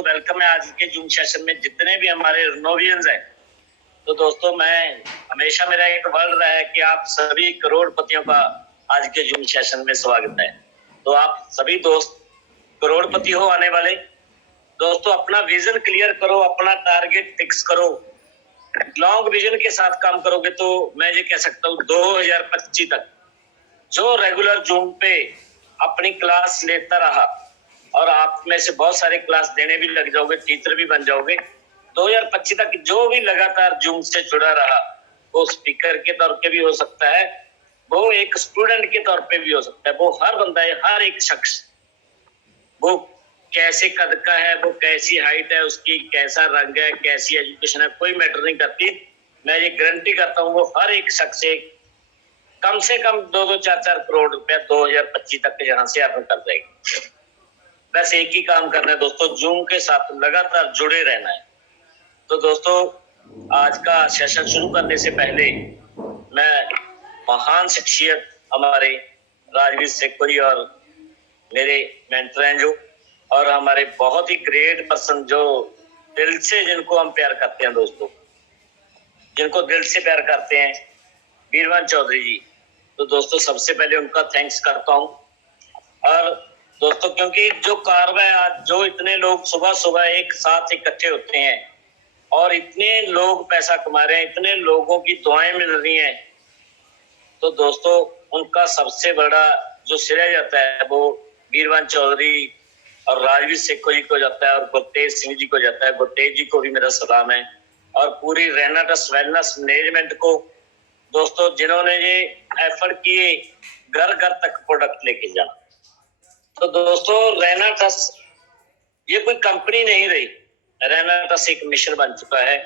दोस्तों वेलकम है आज के जूम सेशन में जितने भी हमारे रिनोवियंस हैं। तो दोस्तों मैं हमेशा मेरा एक वर्ड रहा है कि आप सभी करोड़पतियों का आज के जूम सेशन में स्वागत है। तो आप सभी दोस्त करोड़पति हो आने वाले दोस्तों, अपना विजन क्लियर करो, अपना टारगेट फिक्स करो, लॉन्ग विजन के साथ काम करोगे तो मैं ये कह सकता हूँ 2025 तक जो रेगुलर जूम पे अपनी क्लास लेता रहा और आप में से बहुत सारे क्लास देने भी लग जाओगे, टीचर भी बन जाओगे। 2025 तक जो भी लगातार जूम से जुड़ा रहा, वो स्पीकर के तौर पे भी हो सकता है, वो एक स्टूडेंट के तौर पे भी हो सकता है, वो हर बंदा है, हर एक शख्स, वो कैसे कद का है, वो कैसी हाइट है उसकी, कैसा रंग है, कैसी एजुकेशन है, कोई मैटर नहीं करती। मैं ये गारंटी करता हूँ वो हर एक शख्स कम से कम 2-4 करोड़ रुपया 2025 तक यहाँ से अर्न कर देगी। बस एक ही काम करना है दोस्तों, जूम के साथ लगातार जुड़े रहना है। तो दोस्तों आज का सेशन शुरू करने से पहले मैं महान शख्सियत हमारे राजवीर सेखोरी और मेरे मेंटर हैं जो, और हमारे बहुत ही ग्रेट पर्सन जो दिल से जिनको हम प्यार करते हैं दोस्तों, जिनको दिल से प्यार करते हैं, वीरवान चौधरी जी। तो दोस्तों सबसे पहले उनका थैंक्स करता हूँ। और दोस्तों क्योंकि जो कारवा है आज, जो इतने लोग सुबह सुबह एक साथ इकट्ठे होते हैं और इतने लोग पैसा कमा रहे हैं, इतने लोगों की दुआएं मिल रही हैं, तो दोस्तों उनका सबसे बड़ा जो श्रेय जाता है वो वीरवान चौधरी और राजवीर सेखोरी को जाता है और गुरतेज सिंह जी को जाता है। गुरतेज जी को भी मेरा सलाम है और पूरी रेनाटस वेलनेस मैनेजमेंट को दोस्तों, जिन्होंने ये एफर्ट किए घर घर तक प्रोडक्ट लेके जाना। तो दोस्तों रेनाटस ये कोई कंपनी नहीं रही, रेनाटस एक मिशन बन चुका है।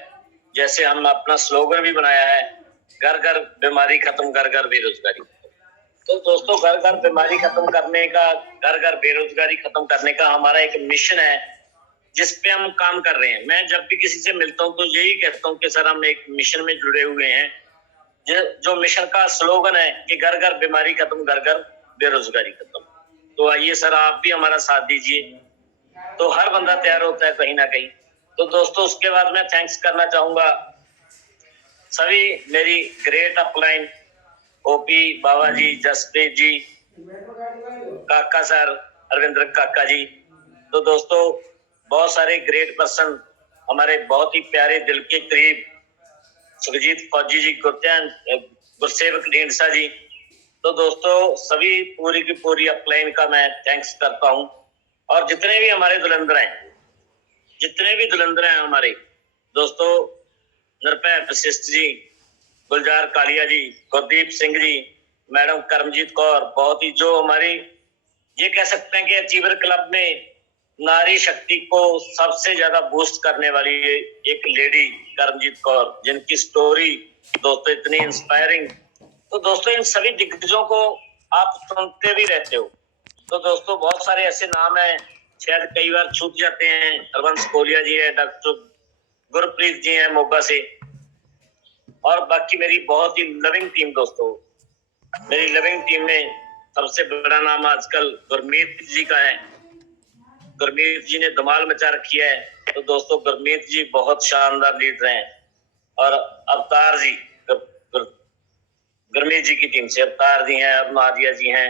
जैसे हम अपना स्लोगन भी बनाया है, घर घर बीमारी खत्म, घर घर बेरोजगारी। तो दोस्तों घर घर बीमारी खत्म करने का, घर घर बेरोजगारी खत्म करने का हमारा एक मिशन है जिसपे हम काम कर रहे हैं। मैं जब भी किसी से मिलता हूँ तो यही कहता हूँ कि सर हम एक मिशन में जुड़े हुए हैं, जो मिशन का स्लोगन है कि घर घर बीमारी खत्म, घर घर बेरोजगारी खत्म। तो आइए सर आप भी हमारा साथ दीजिए, तो हर बंदा तैयार होता है कहीं ना कहीं। तो दोस्तों उसके बाद मैं थैंक्स करना चाहूंगा सभी मेरी ग्रेट अपलाइन, ओपी बाबा जी, जसप्रीत जी, काका सर, अरविंद्र काका जी। तो दोस्तों बहुत सारे ग्रेट पर्सन हमारे बहुत ही प्यारे दिल के करीब, सुखजीत फौजी जी, गुरसेवक ढींडसा जी। तो दोस्तों सभी पूरी की पूरी अपलाइन का मैं थैंक्स करता हूँ। और जितने भी हमारे दुलंदर हैं, जितने भी दुलंदर हैं हमारे दोस्तों, निरपय वशिष्ठ जी, गुलजार कालिया जी, गुरदीप सिंह जी, मैडम करमजीत कौर, बहुत ही जो हमारी ये कह सकते हैं कि अचीवर क्लब में नारी शक्ति को सबसे ज्यादा बूस्ट करने वाली एक लेडी करमजीत कौर, जिनकी स्टोरी दोस्तों इतनी इंस्पायरिंग। तो दोस्तों इन सभी दिग्गजों को आप सुनते भी रहते हो। तो दोस्तों बहुत सारे ऐसे नाम हैं, शायद कई बार छूट जाते हैं। हरवंश कोलिया जी है, डॉक्टर गुरप्रीत जी हैं मोगा से, और बाकी मेरी बहुत ही लविंग टीम दोस्तों। मेरी लविंग टीम में सबसे बड़ा नाम आजकल गुरमीत जी का है। गुरमीत जी ने धमाल मचा रखी है। तो दोस्तों गुरमीत जी बहुत शानदार लीडर हैं। और अवतार जी, गुरमीत जी की टीम से अवतार जी हैं, अब नादिया जी हैं।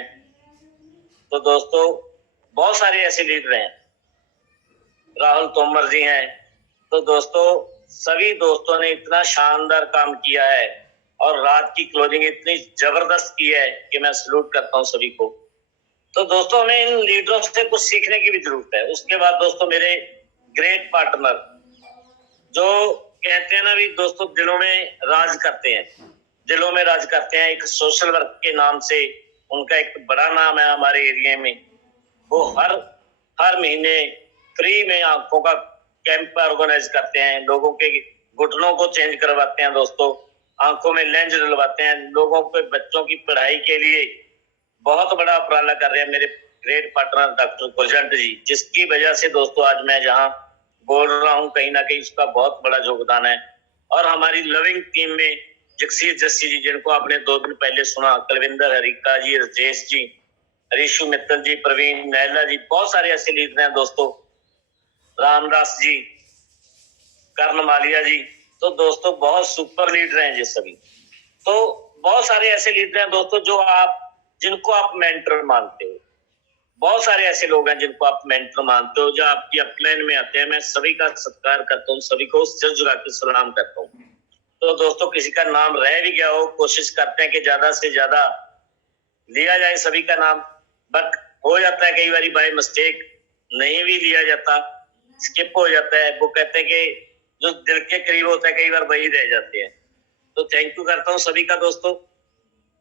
तो दोस्तों बहुत सारे ऐसे लीडर हैं, राहुल तोमर जी हैं। तो दोस्तों सभी दोस्तों ने इतना शानदार काम किया है और रात की क्लोजिंग इतनी जबरदस्त की है कि मैं सलूट करता हूं सभी को। तो दोस्तों हमें इन लीडरों से कुछ सीखने की भी जरूरत है। उसके बाद दोस्तों मेरे ग्रेट पार्टनर जो कहते हैं ना भी दोस्तों, दिलों में राज करते हैं, दिलों में राज करते हैं। एक सोशल वर्क के नाम से उनका एक बड़ा नाम है हमारे एरिया में। वो हर महीने फ्री में आंखों का कैंप ऑर्गेनाइज करते हैं, लोगों के घुटनों को चेंज करवाते हैं दोस्तों, आंखों में लेंस डलवाते हैं, लोगों के बच्चों की पढ़ाई के लिए बहुत बड़ा उपराला कर रहे हैं मेरे ग्रेट पार्टनर डॉक्टर गुरजंट जी, जिसकी वजह से दोस्तों आज मैं जहाँ बोल रहा हूँ कहीं ना कहीं उसका बहुत बड़ा योगदान है। और हमारी लविंग टीम में जगसीर जस्सी जी, जिनको आपने 2 दिन पहले सुना, कुलविंदर हरिका जी, राजेश जी, हरीशु मित्तल जी, प्रवीण नैला जी, बहुत सारे ऐसे लीडर हैं दोस्तों रामदास जी, कर्ण मालिया जी। तो दोस्तों बहुत सुपर लीडर हैं ये सभी। तो बहुत सारे ऐसे लीडर हैं दोस्तों जिनको आप मेंटर मानते हो। बहुत सारे ऐसे लोग हैं जिनको आप मेंटर मानते हो, जो आपकी अपलाइन में आते हैं। मैं सभी का सत्कार करता हूँ, सभी को सिर झुका के सलाम करता हूँ। तो दोस्तों किसी का नाम रह भी गया हो, कोशिश करते हैं कि ज्यादा से ज्यादा लिया जाए सभी का नाम, बट हो जाता है कई बार बाय मिस्टेक, नहीं भी लिया जाता, स्किप हो जाता है। वो कहते हैं कि जो दिल के करीब होता है कई बार वही रह जाते हैं। तो थैंक यू करता हूँ सभी का दोस्तों।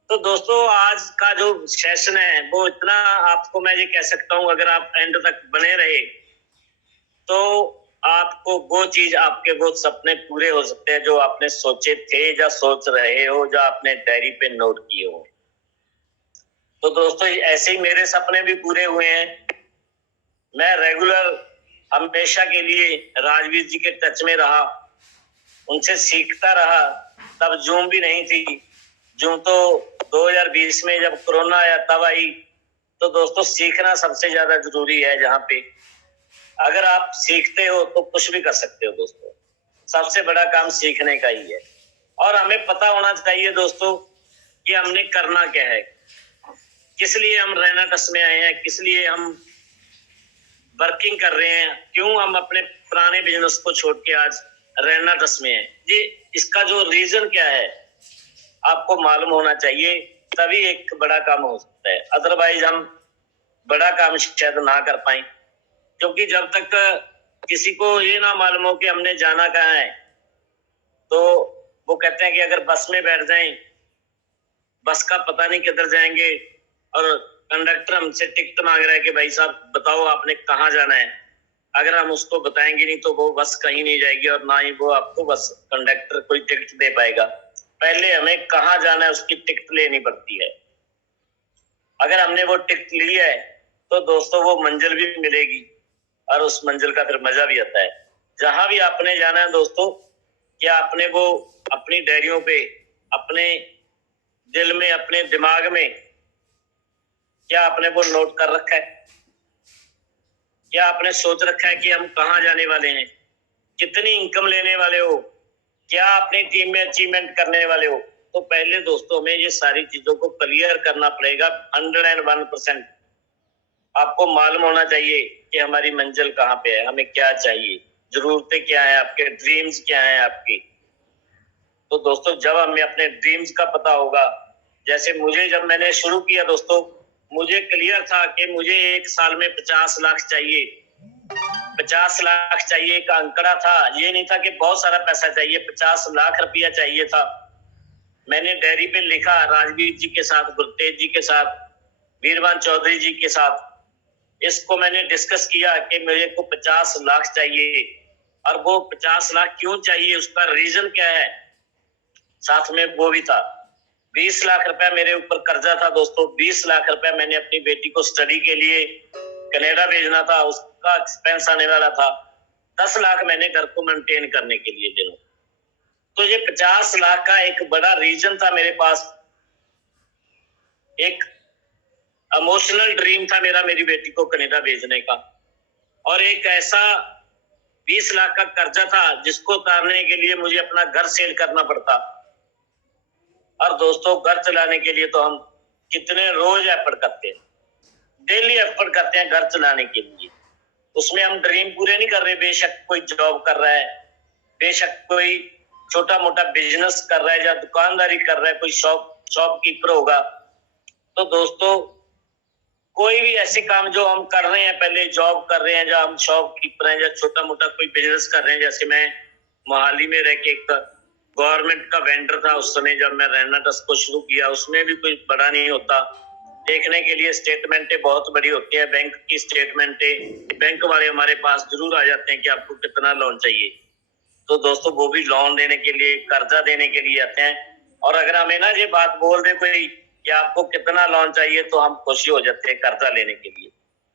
तो दोस्तों आज का जो सेशन है वो इतना, आपको मैं ये कह सकता हूँ, अगर आप एंड तक बने रहे तो आपको वो चीज, आपके वो सपने पूरे हो सकते हैं जो आपने सोचे थे या सोच रहे हो, जो आपने डायरी पे नोट किए हो। तो दोस्तों ऐसे ही मेरे सपने भी पूरे हुए हैं। मैं रेगुलर हमेशा के लिए राजवीर जी के टच में रहा, उनसे सीखता रहा। तब जूम भी नहीं थी, जूम तो 2020 में जब कोरोना आया तब आई। तो दोस्तों सीखना सबसे ज्यादा जरूरी है। जहाँ पे अगर आप सीखते हो तो कुछ भी कर सकते हो दोस्तों। सबसे बड़ा काम सीखने का ही है। और हमें पता होना चाहिए दोस्तों कि हमने करना क्या है, किस लिए हम रैना ट्रस्ट में आए हैं, किस लिए हम वर्किंग कर रहे हैं, क्यों हम अपने पुराने बिजनेस को छोड़ के आज रैना ट्रस्ट में हैं। जी इसका जो रीजन क्या है आपको मालूम होना चाहिए, तभी एक बड़ा काम हो सकता है। अदरवाइज हम बड़ा काम शायद ना कर पाए, क्योंकि जब तक किसी को ये ना मालूम हो कि हमने जाना कहाँ है, तो वो कहते हैं कि अगर बस में बैठ जाएं, बस का पता नहीं किधर जाएंगे, और कंडक्टर हमसे टिकट मांग रहा है कि भाई साहब बताओ आपने कहाँ जाना है। अगर हम उसको बताएंगे नहीं तो वो बस कहीं नहीं जाएगी, और ना ही वो आपको बस कंडक्टर कोई टिकट दे पाएगा। पहले हमें कहाँ जाना है उसकी टिकट लेनी पड़ती है। अगर हमने वो टिकट ली है तो दोस्तों वो मंजिल भी मिलेगी, और उस मंजिल का फिर मजा भी आता है। जहां भी आपने जाना है दोस्तों, क्या आपने वो अपनी डायरियों पे, अपने दिल में, अपने दिमाग में, क्या आपने वो नोट कर रखा है? क्या आपने सोच रखा है कि हम कहाँ जाने वाले हैं, कितनी इनकम लेने वाले हो, क्या अपनी टीम में अचीवमेंट करने वाले हो? तो पहले दोस्तों में ये सारी चीजों को क्लियर करना पड़ेगा। 101% आपको मालूम होना चाहिए कि हमारी मंजिल कहाँ पे है, हमें क्या चाहिए, जरूरतें क्या है, आपके ड्रीम्स क्या है आपकी। तो दोस्तों जब हमें अपने ड्रीम्स का पता होगा, जैसे मुझे, जब मैंने शुरू किया दोस्तों, मुझे क्लियर था कि मुझे एक साल में 50 लाख चाहिए। 50 लाख चाहिए का आंकड़ा था, ये नहीं था कि बहुत सारा पैसा चाहिए, 50 लाख रुपया चाहिए था। मैंने डायरी पे लिखा, राजवीर जी के साथ, गुरतेज जी के साथ, वीरवान चौधरी जी के साथ इसको मैंने डिस्कस किया कि मेरे को 50 लाख चाहिए। और वो 50 लाख क्यों चाहिए, उसका रीजन क्या है, साथ में वो भी था। 20 लाख रुपया मेरे ऊपर कर्जा था दोस्तों। 20 लाख रुपया मैंने अपनी बेटी को स्टडी के लिए कनाडा भेजना था, उसका एक्सपेंस आने वाला था। 10 लाख मैंने घर को मेंटेन करने के लिए देना। तो ये 50 लाख का एक बड़ा रीजन था मेरे पास। एक इमोशनल ड्रीम था मेरा, मेरी बेटी को कनाडा भेजने का। और एक ऐसा 20 लाख का कर्जा था जिसको उतारने के लिए मुझे अपना घर सेल करना पड़ता। और दोस्तों घर चलाने के लिए तो हम कितने रोज एफर्ट करते हैं, डेली एफर्ट करते हैं घर चलाने के लिए। उसमें हम ड्रीम पूरे नहीं कर रहे। बेशक कोई जॉब कर रहा है, बेशक कोई छोटा मोटा बिजनेस कर रहा है या दुकानदारी कर रहा है, कोई शॉपकीपर होगा। तो दोस्तों कोई भी ऐसे काम जो हम कर रहे हैं, पहले जॉब कर रहे हैं या हम शॉपकीपर हैं या छोटा मोटा कोई बिजनेस कर रहे हैं। जैसे मैं मोहाली में रह के एक गवर्नमेंट का वेंडर था उस समय, जब मैं रैना ट्रस्ट को शुरू किया। उसमें भी कोई बड़ा नहीं होता, देखने के लिए स्टेटमेंटें बहुत बड़ी होती है, बैंक की स्टेटमेंटें। बैंक वाले हमारे पास जरूर आ जाते हैं कि आपको कितना लोन चाहिए। तो दोस्तों वो भी लोन देने के लिए, कर्जा देने के लिए आते हैं। और अगर हमें ना ये बात बोल दे कोई कि आपको कितना लोन चाहिए, तो हम खुशी हो जाते हैं कर्जा लेने के लिए।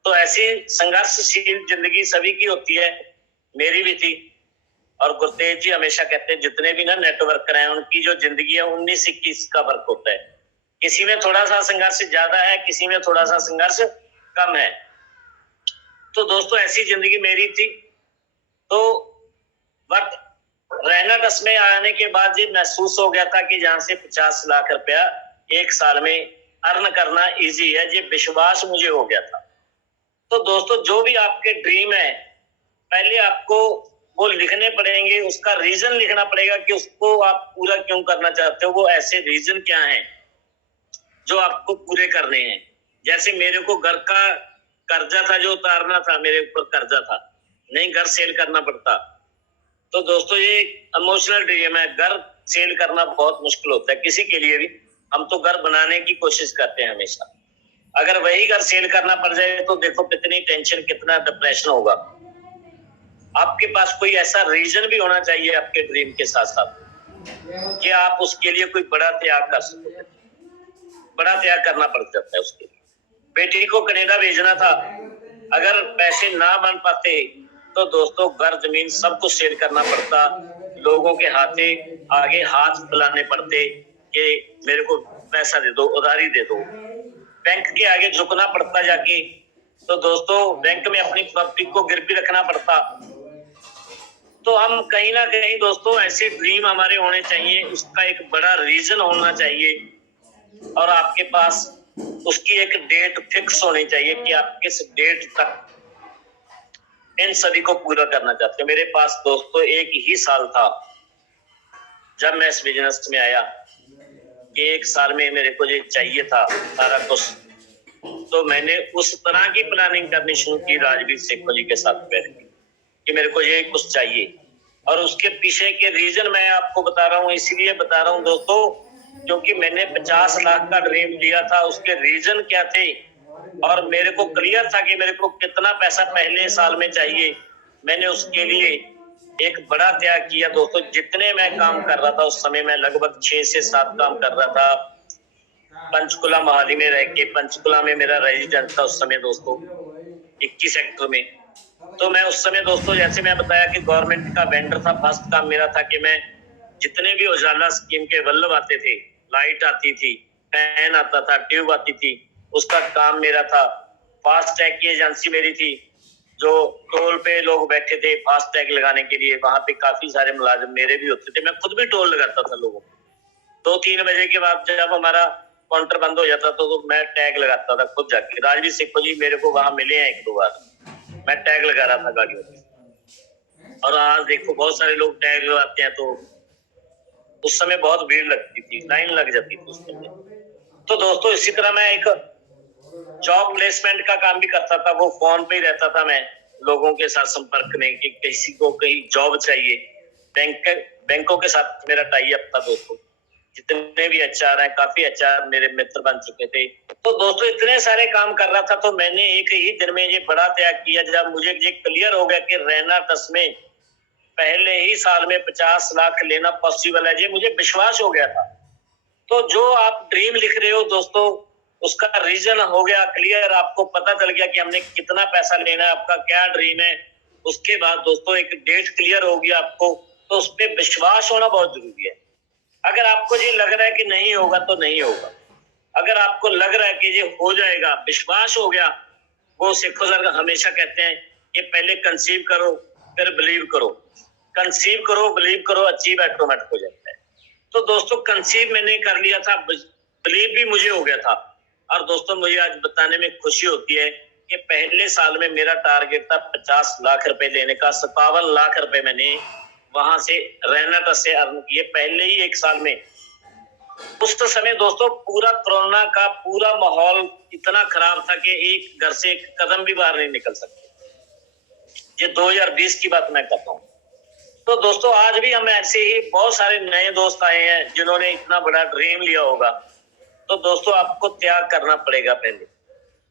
तो ऐसी संघर्षशील जिंदगी सभी की होती है, मेरी भी थी। और गुरतेज जी हमेशा कहते हैं जितने भी ना नेटवर्कर हैं उनकी जो जिंदगी है 19-21 का फर्क होता है। किसी में थोड़ा सा संघर्ष ज्यादा है, किसी में थोड़ा सा संघर्ष कम है। तो दोस्तों ऐसी जिंदगी मेरी थी। तो बट रैना ट्रस्ट में आने के बाद ये महसूस हो गया था कि जहां से 50 लाख रुपया एक साल में अर्न करना इजी है, ये विश्वास मुझे हो गया था। तो दोस्तों जो भी आपके ड्रीम है, पहले आपको वो लिखने पड़ेंगे, उसका रीजन लिखना पड़ेगा कि उसको आप पूरा क्यों करना चाहते हो, वो ऐसे रीजन क्या हैं जो आपको पूरे करने हैं। जैसे मेरे को घर का कर्जा था जो उतारना था, मेरे ऊपर कर्जा था, नहीं घर सेल करना पड़ता। तो दोस्तों ये इमोशनल ड्रीम है, घर सेल करना बहुत मुश्किल होता है किसी के लिए भी। हम तो घर बनाने की कोशिश करते हैं हमेशा, अगर वही घर सेल करना पड़ जाए तो देखो कितनी टेंशन, कितना डिप्रेशन होगा। आपके पास कोई ऐसा रीजन भी होना चाहिए आपके ड्रीम के साथ साथ कि आप उसके लिए कोई बड़ा त्याग कर सको। बड़ा त्याग करना पड़ जाता है उसके लिए। बेटी को कनाडा भेजना था, अगर पैसे ना बन पाते तो दोस्तों घर जमीन सब कुछ सेल करना पड़ता, लोगों के हाथे आगे हाथ फैलाने पड़ते कि मेरे को पैसा दे दो, उधारी दे दो, बैंक के आगे झुकना पड़ता जाके। तो दोस्तों बैंक में अपनी प्रॉपर्टी को गिरवी रखना पड़ता। तो हम कहीं ना कहीं दोस्तों ऐसे ड्रीम हमारे होने चाहिए, उसका एक बड़ा रीजन होना चाहिए और आपके पास उसकी एक डेट फिक्स होनी चाहिए कि आप किस डेट तक इन सभी को पूरा करना चाहते हैं। मेरे पास दोस्तों एक ही साल था जब मैं इस बिजनेस में आया कि एक साल में मेरे को ये चाहिए था सारा कुछ। तो मैंने उस तरह की प्लानिंग करनी शुरू की राजवीर सेखो जी के साथ बैठ के कि मेरे को ये कुछ चाहिए। और उसके पीछे के रीजन मैं आपको बता रहा हूँ, इसलिए बता रहा हूँ दोस्तों क्योंकि मैंने 50 लाख का ड्रीम लिया था, उसके रीजन क्या थे और मेरे को क्लियर था कि मेरे को कितना पैसा पहले साल में चाहिए। मैंने उसके लिए एक बड़ा त्याग किया दोस्तों। जितने मैं काम कर रहा था उस समय मैं लगभग 6 से 7 काम कर रहा था पंचकुला मोहाली में रह के। पंचकुला में मेरा रेजिडेंट था उस समय दोस्तों 21 सेक्टर में। तो मैं उस समय दोस्तों जैसे मैं बताया कि गवर्नमेंट का वेंडर था। फर्स्ट काम मेरा था कि मैं जितने भी उजाला स्कीम के बल्ब आते थे, लाइट आती थी, फैन आता था, ट्यूब आती थी, उसका काम मेरा था। फास्ट टैग की एजेंसी मेरी थी, जो टोल पे लोग बैठे थे फास्ट टैग लगाने के लिए, वहां पे काफी सारे मुलाजिम मेरे भी होते थे। मैं खुद भी टोल लगाता था लोगों को। 2-3 बजे के बाद जब हमारा काउंटर बंद हो जाता तो मैं टैग लगाता था खुद जाके। राजवीर सेखो जी मेरे को वहां मिले हैं 1-2 बार, मैं टैग लगा रहा था गाड़ियों में। और आज देखो बहुत सारे लोग टैग लगाते हैं, तो उस समय बहुत भीड़ लगती थी, लाइन लग जाती थी उस समय। तो दोस्तों इसी तरह मैं एक जॉब प्लेसमेंट का काम भी करता था, वो फोन पे ही रहता था मैं लोगों के साथ संपर्क में कि किसी को कहीं जॉब चाहिए। बैंकों के साथ मेरा टाई अप था दोस्तों। जितने भी एचआर हैं, काफी एचआर मेरे मित्र बन चुके थे। तो दोस्तों इतने सारे काम कर रहा था, तो मैंने एक ही दिन में ये बड़ा त्याग किया जब मुझे ये क्लियर हो गया कि रैना ट्रस्ट में पहले ही साल में 50 लाख लेना पॉसिबल है। ये मुझे विश्वास हो गया था। तो जो आप ड्रीम लिख रहे हो दोस्तों, उसका रीजन हो गया क्लियर, आपको पता चल गया कि हमने कितना पैसा लेना है, आपका क्या ड्रीम है। उसके बाद दोस्तों एक डेट क्लियर होगी आपको, तो उस पर विश्वास होना बहुत जरूरी है। अगर आपको ये लग रहा है कि नहीं होगा तो नहीं होगा, अगर आपको लग रहा है कि ये हो जाएगा, विश्वास हो गया। वो सेखो सर हमेशा कहते हैं कि पहले कंसीव करो फिर बिलीव करो। कंसीव करो, बिलीव करो, अचीव ऑटोमेटिक हो जाता है। तो दोस्तों कंसीव मैंने कर लिया था, बिलीव भी मुझे हो गया था। और दोस्तों मुझे आज बताने में खुशी होती है कि पहले साल में मेरा टारगेट था 50 लाख रुपए लेने का। 57 लाख रुपए मैंने वहां से रैना ट्रस्ट से अर्न किए पहले ही एक साल में। उस समय दोस्तों पूरा कोरोना का पूरा माहौल इतना खराब था कि एक घर से एक कदम भी बाहर नहीं निकल सकते। ये 2020 की बात मैं करता हूँ। तो दोस्तों आज भी हम ऐसे ही बहुत सारे नए दोस्त आए हैं जिन्होंने इतना बड़ा ड्रीम लिया होगा। तो दोस्तों आपको त्याग करना पड़ेगा, पहले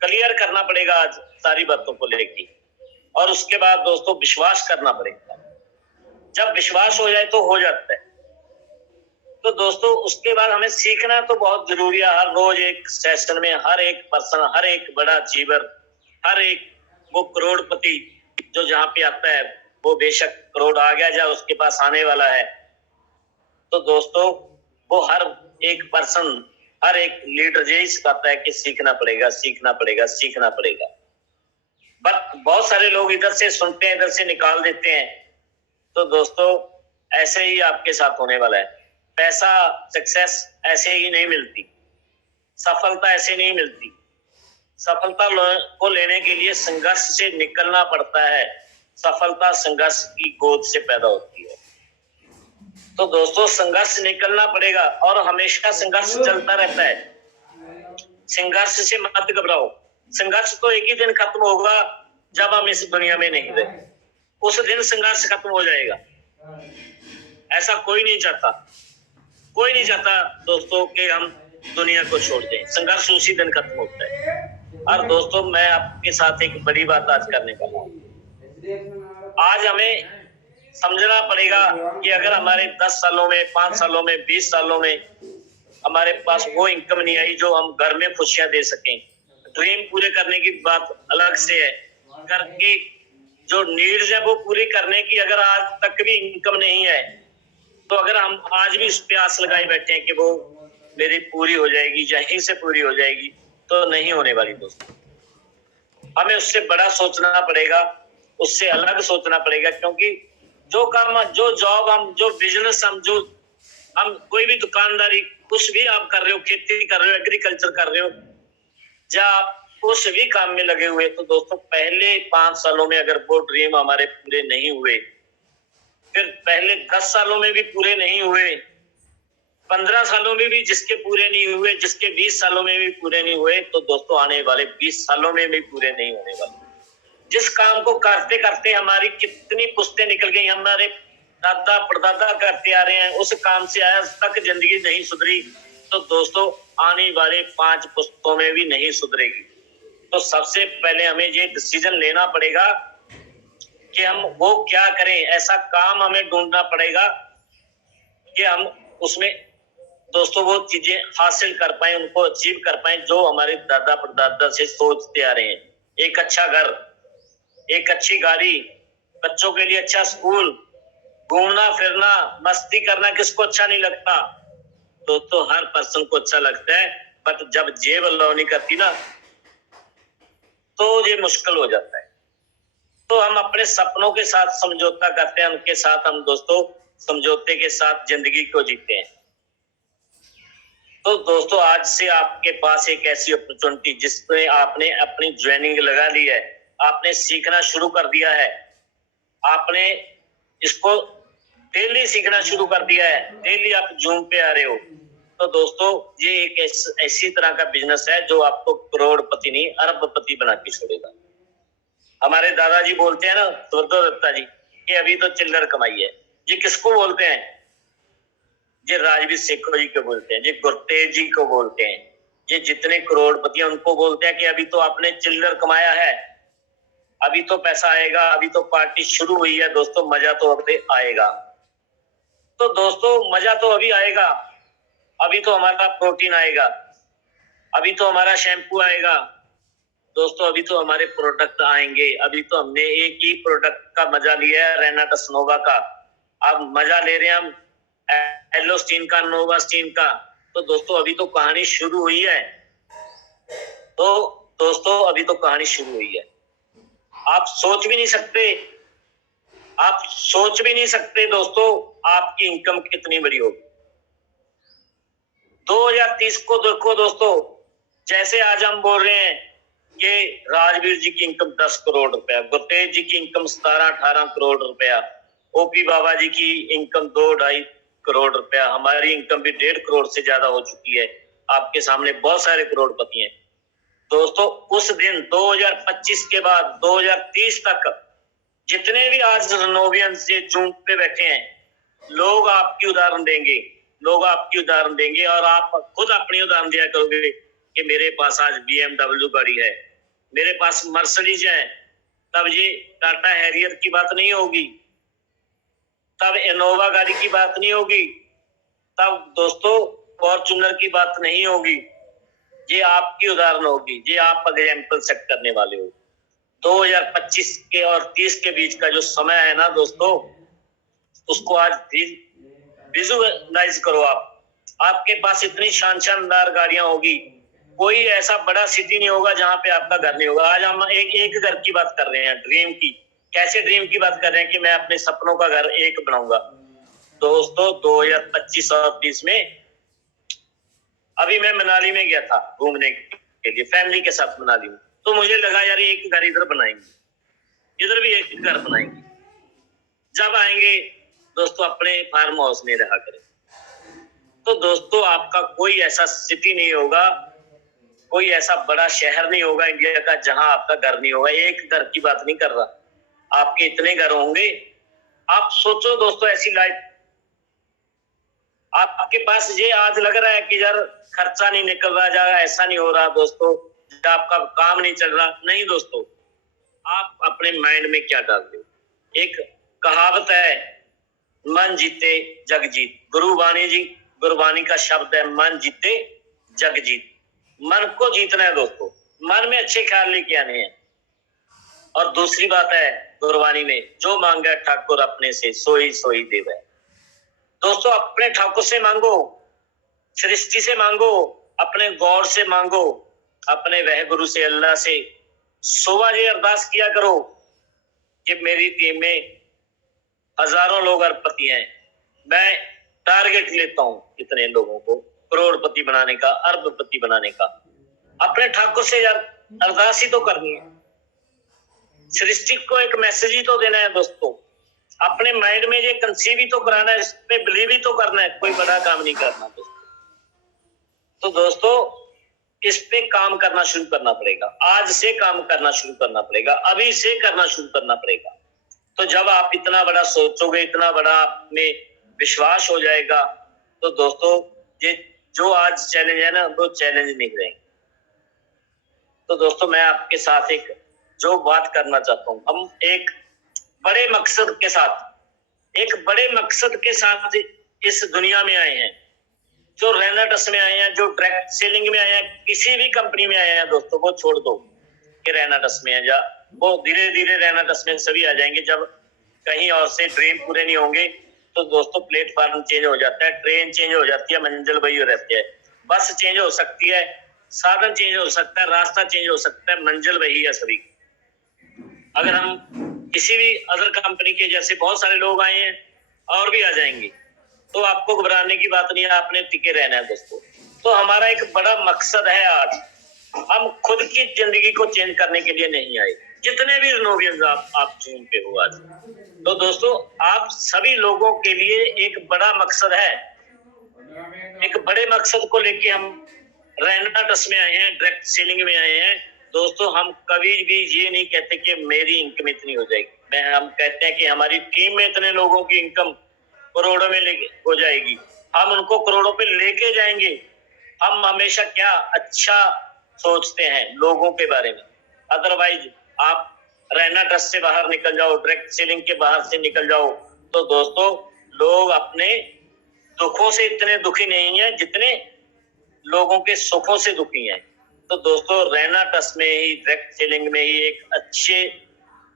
क्लियर करना पड़ेगा आज सारी बातों को लेके, और उसके बाद दोस्तों विश्वास करना पड़ेगा। जब विश्वास हो जाए तो हो जाता है। तो दोस्तों उसके बाद हमें सीखना तो बहुत जरूरी है। हर रोज एक सेशन में हर एक पर्सन, हर एक बड़ा अचीवर, हर एक वो करोड़पति जो जहाँ पे आता है, वो बेशक करोड़ आ गया या उसके पास आने वाला है। तो दोस्तों वो हर एक पर्सन, हर एक लीडर यही सिखाता है कि सीखना पड़ेगा, सीखना पड़ेगा, सीखना पड़ेगा। बट बहुत सारे लोग इधर से सुनते हैं, इधर से निकाल देते हैं। तो दोस्तों ऐसे ही आपके साथ होने वाला है। पैसा, सक्सेस ऐसे ही नहीं मिलती, सफलता ऐसे नहीं मिलती। सफलता को लेने के लिए संघर्ष से निकलना पड़ता है। सफलता संघर्ष की गोद से पैदा होती है। तो दोस्तों संघर्ष निकलना पड़ेगा और हमेशा संघर्ष चलता रहता है। संघर्ष से मत घबराओ। संघर्ष तो एक ही दिन खत्म होगा जब हम इस दुनिया में नहीं रहे, उस दिन संघर्ष खत्म हो जाएगा। ऐसा कोई नहीं चाहता, कोई नहीं चाहता दोस्तों कि हम दुनिया को छोड़ दें। संघर्ष उसी दिन खत्म होता है। और दोस्तों मैं आपके साथ एक बड़ी बात आज करने वाला हूँ। आज हमें समझना पड़ेगा कि अगर हमारे 10 सालों में, 5 सालों में, 20 सालों में हमारे पास वो इनकम नहीं आई जो हम घर में खुशियां दे सकें। ड्रीम पूरे करने की बात अलग से है, घर की जो नीड्स है वो पूरी करने की अगर आज तक भी इनकम नहीं है, तो अगर हम आज भी उस पे आस लगाए बैठे हैं कि वो मेरी पूरी हो जाएगी, यहीं से पूरी हो जाएगी, तो नहीं होने वाली दोस्तों। हमें उससे बड़ा सोचना पड़ेगा, उससे अलग सोचना पड़ेगा। क्योंकि जो काम, जो जॉब हम, जो बिजनेस हम कोई भी दुकानदारी, कुछ भी आप कर रहे हो, खेती कर रहे हो, एग्रीकल्चर कर रहे हो, या आप उस भी काम में लगे हुए, तो दोस्तों पहले 5 सालों में अगर वो ड्रीम हमारे पूरे नहीं हुए, फिर पहले 10 सालों में भी पूरे नहीं हुए, 15 सालों में भी जिसके पूरे नहीं हुए, जिसके 20 सालों में भी पूरे नहीं हुए, तो दोस्तों आने वाले 20 सालों में भी पूरे नहीं होने वाले। जिस काम को करते करते हमारी कितनी पुश्तें निकल गई, हमारे दादा परदादा करते आ रहे हैं, उस काम से आज तक जिंदगी नहीं सुधरी, तो दोस्तों आने वाले 5 पुश्तों में भी नहीं सुधरेगी। तो सबसे पहले हमें ये डिसीजन लेना पड़ेगा कि हम वो क्या करें। ऐसा काम हमें ढूंढना पड़ेगा कि हम उसमें दोस्तों वो चीजें हासिल कर पाए, उनको अचीव कर पाए जो हमारे दादा परदादा से सोचते आ रहे हैं। एक अच्छा घर, एक अच्छी गाड़ी, बच्चों के लिए अच्छा स्कूल, घूमना फिरना, मस्ती करना किसको अच्छा नहीं लगता दोस्तों? हर पर्सन को अच्छा लगता है, बट जब जेब अलाउ नहीं करती ना, तो ये मुश्किल हो जाता है। तो हम अपने सपनों के साथ समझौता करते हैं, उनके साथ हम दोस्तों समझौते के साथ जिंदगी को जीते हैं। तो दोस्तों आज से आपके पास एक ऐसी अपॉर्चुनिटी जिसमें आपने अपनी ज्वाइनिंग लगा ली है, आपने सीखना शुरू कर दिया है, आपने इसको डेली सीखना शुरू कर दिया है, डेली आप जूम पे आ रहे हो, तो दोस्तों ये एक ऐसी तरह का बिजनेस है जो आपको करोड़पति नहीं अरबपति बना के छोड़ेगा। हमारे दादाजी बोलते हैं ना, स्वर्गीय दत्ता जी, कि अभी तो चिल्लर कमाई है। ये किसको बोलते हैं? ये राजवीर सेखो जी को बोलते हैं, ये गुरतेज जी को बोलते हैं, ये जितने करोड़पति हैं उनको बोलते हैं कि अभी तो आपने चिल्लर कमाया है, अभी तो पैसा आएगा, अभी तो पार्टी शुरू हुई है दोस्तों, मजा तो अभी आएगा। तो दोस्तों मजा तो अभी आएगा, अभी तो हमारा प्रोटीन आएगा, अभी तो हमारा शैम्पू आएगा दोस्तों, अभी तो हमारे प्रोडक्ट आएंगे। अभी तो हमने एक ही प्रोडक्ट का मजा लिया है, रेनाटस नोवा का, अब मजा ले रहे हैं हम एलोस्टीन का, नोवास्टीन का। तो दोस्तों अभी तो कहानी शुरू हुई है, तो दोस्तों अभी तो कहानी शुरू हुई है। आप सोच भी नहीं सकते, आप सोच भी नहीं सकते दोस्तों आपकी इनकम कितनी बड़ी होगी। 2030 को देखो दोस्तों, जैसे आज हम बोल रहे हैं कि राजवीर जी की इनकम 10 करोड़ रुपया, गुरतेज जी की इनकम 17-18 करोड़ रुपया, ओपी बाबा जी की इनकम 2-2.5 करोड़ रुपया, हमारी इनकम भी 1.5 करोड़ से ज्यादा हो चुकी है। आपके सामने बहुत सारे करोड़पति हैं दोस्तों। उस दिन 2025 के बाद 2030 तक जितने भी आज नोवियंस से जूम पे बैठे हैं, लोग आपकी उदाहरण देंगे, लोग आपकी उदाहरण देंगे, और आप खुद अपनी उदाहरण दिया करोगे कि मेरे पास आज BMW गाड़ी है, मेरे पास मर्सिडीज है। तब ये टाटा हैरियर की बात नहीं होगी, तब इनोवा गाड़ी की बात नहीं होगी, तब दोस्तों फॉर्च्यूनर की बात नहीं होगी। ये आपकी उदाहरण होगी, ये आप एग्जाम्पल सेट करने वाले हो। 2025 के और 30 के बीच का जो समय है ना दोस्तों, उसको आज विजुअलाइज करो। आपके पास इतनी शानदार गाड़ियां होगी, कोई ऐसा बड़ा सिटी नहीं होगा जहां पे आपका घर नहीं होगा। आज हम एक घर की बात कर रहे हैं, ड्रीम की, कैसे ड्रीम की बात कर रहे हैं कि मैं अपने सपनों का घर एक बनाऊंगा। दोस्तों 2025 और 20 में अभी मैं मनाली में गया था घूमने के लिए, फैमिली के साथ मनाली में। तो मुझे लगा यार एक घर इधर बनाएंगे, इधर भी एक घर बनाएंगे। जब आएंगे दोस्तों अपने फार्म हाउस में रहा करें। तो दोस्तों आपका कोई ऐसा सिटी नहीं होगा, कोई ऐसा बड़ा शहर नहीं होगा इंडिया का जहां आपका घर नहीं होगा। एक घर की बात नहीं कर रहा, आपके इतने घर होंगे। आप सोचो दोस्तों ऐसी लाइफ आपके पास, ये आज लग रहा है कि यार खर्चा नहीं निकल रहा, जाएगा ऐसा नहीं हो रहा दोस्तों, आपका काम नहीं चल रहा। नहीं दोस्तों, आप अपने माइंड में क्या डालते हो। एक कहावत है, मन जीते जग जीत। गुरुवाणी का शब्द है, मन जीते जग जीत। मन को जीतना है दोस्तों, मन में अच्छे ख्याल लेके आने हैं। और दूसरी बात है गुरुवाणी में, जो मांगे ठाकुर अपने से सोई सोई देवे। दोस्तों अपने ठाकुर से मांगो, सृष्टि से मांगो, अपने गौर से मांगो, अपने वह गुरु से, अल्लाह से सुबह ये अरदास किया करो कि मेरी टीम में हजारों लोग अरबपति हैं, मैं टारगेट लेता हूं इतने लोगों को करोड़पति बनाने का, अरबपति बनाने का। अपने ठाकुर से यार अरदास ही तो करनी है, सृष्टि को एक मैसेज ही तो देना है दोस्तों। अपने माइंड में ये कंसीव ही तो कराना है, इस पे बिलीव ही तो करना है, कोई बड़ा काम नहीं करना दोस्तों। तो दोस्तों इस पे काम करना शुरू करना पड़ेगा, आज से काम करना शुरू करना पड़ेगा, अभी से करना शुरू करना पड़ेगा। तो जब आप इतना बड़ा सोचोगे, इतना बड़ा आप में विश्वास हो जाएगा, तो दोस्तों ये जो आज चैलेंज है ना, वो चैलेंज नहीं रहेंगे। तो दोस्तों मैं आपके साथ एक जो बात करना चाहता हूँ, हम एक बड़े मकसद के साथ इस दुनिया में आए हैं। जो रेनाटस में आए हैं, जो डायरेक्ट सेलिंग में आए हैं, किसी भी कंपनी में आए हैं दोस्तों, वो छोड़ दो कि रेनाटस में है, जा वो धीरे धीरे रेनाटस में सभी आ जाएंगे। जब कहीं और से ड्रीम पूरे नहीं होंगे तो दोस्तों प्लेटफॉर्म चेंज हो जाता है, ट्रेन चेंज हो जाती है, मंजिल वही रहती है। बस चेंज हो सकती है, साधन चेंज हो सकता है, रास्ता चेंज हो सकता है, मंजिल वही है सभी। अगर हम किसी भी अदर कंपनी के जैसे बहुत सारे लोग आए हैं और भी आ जाएंगे, तो आपको घबराने की बात नहीं है, आपने टिके रहना है दोस्तों। तो हमारा एक बड़ा मकसद है, आज हम खुद की जिंदगी को चेंज करने के लिए नहीं आए। जितने भी रिनोवियंस आप जूम पे हो आज, तो दोस्तों आप सभी लोगों के लिए एक बड़ा मकसद है। एक बड़े मकसद को लेके हम रेनाटस में आए हैं, डायरेक्ट सेलिंग में आए हैं दोस्तों। हम कभी भी ये नहीं कहते कि मेरी इनकम इतनी हो जाएगी, हम कहते हैं कि हमारी टीम में इतने लोगों की इनकम करोड़ों में हो जाएगी, हम उनको करोड़ों पे लेके जाएंगे। हम हमेशा क्या अच्छा सोचते हैं लोगों के बारे में। अदरवाइज आप रेनाटस से बाहर निकल जाओ, डायरेक्ट सेलिंग के बाहर से निकल जाओ, तो दोस्तों लोग अपने दुखों से इतने दुखी नहीं है जितने लोगों के सुखों से दुखी हैं। तो दोस्तों रेनाटस में ही, डायरेक्ट सेलिंग में ही एक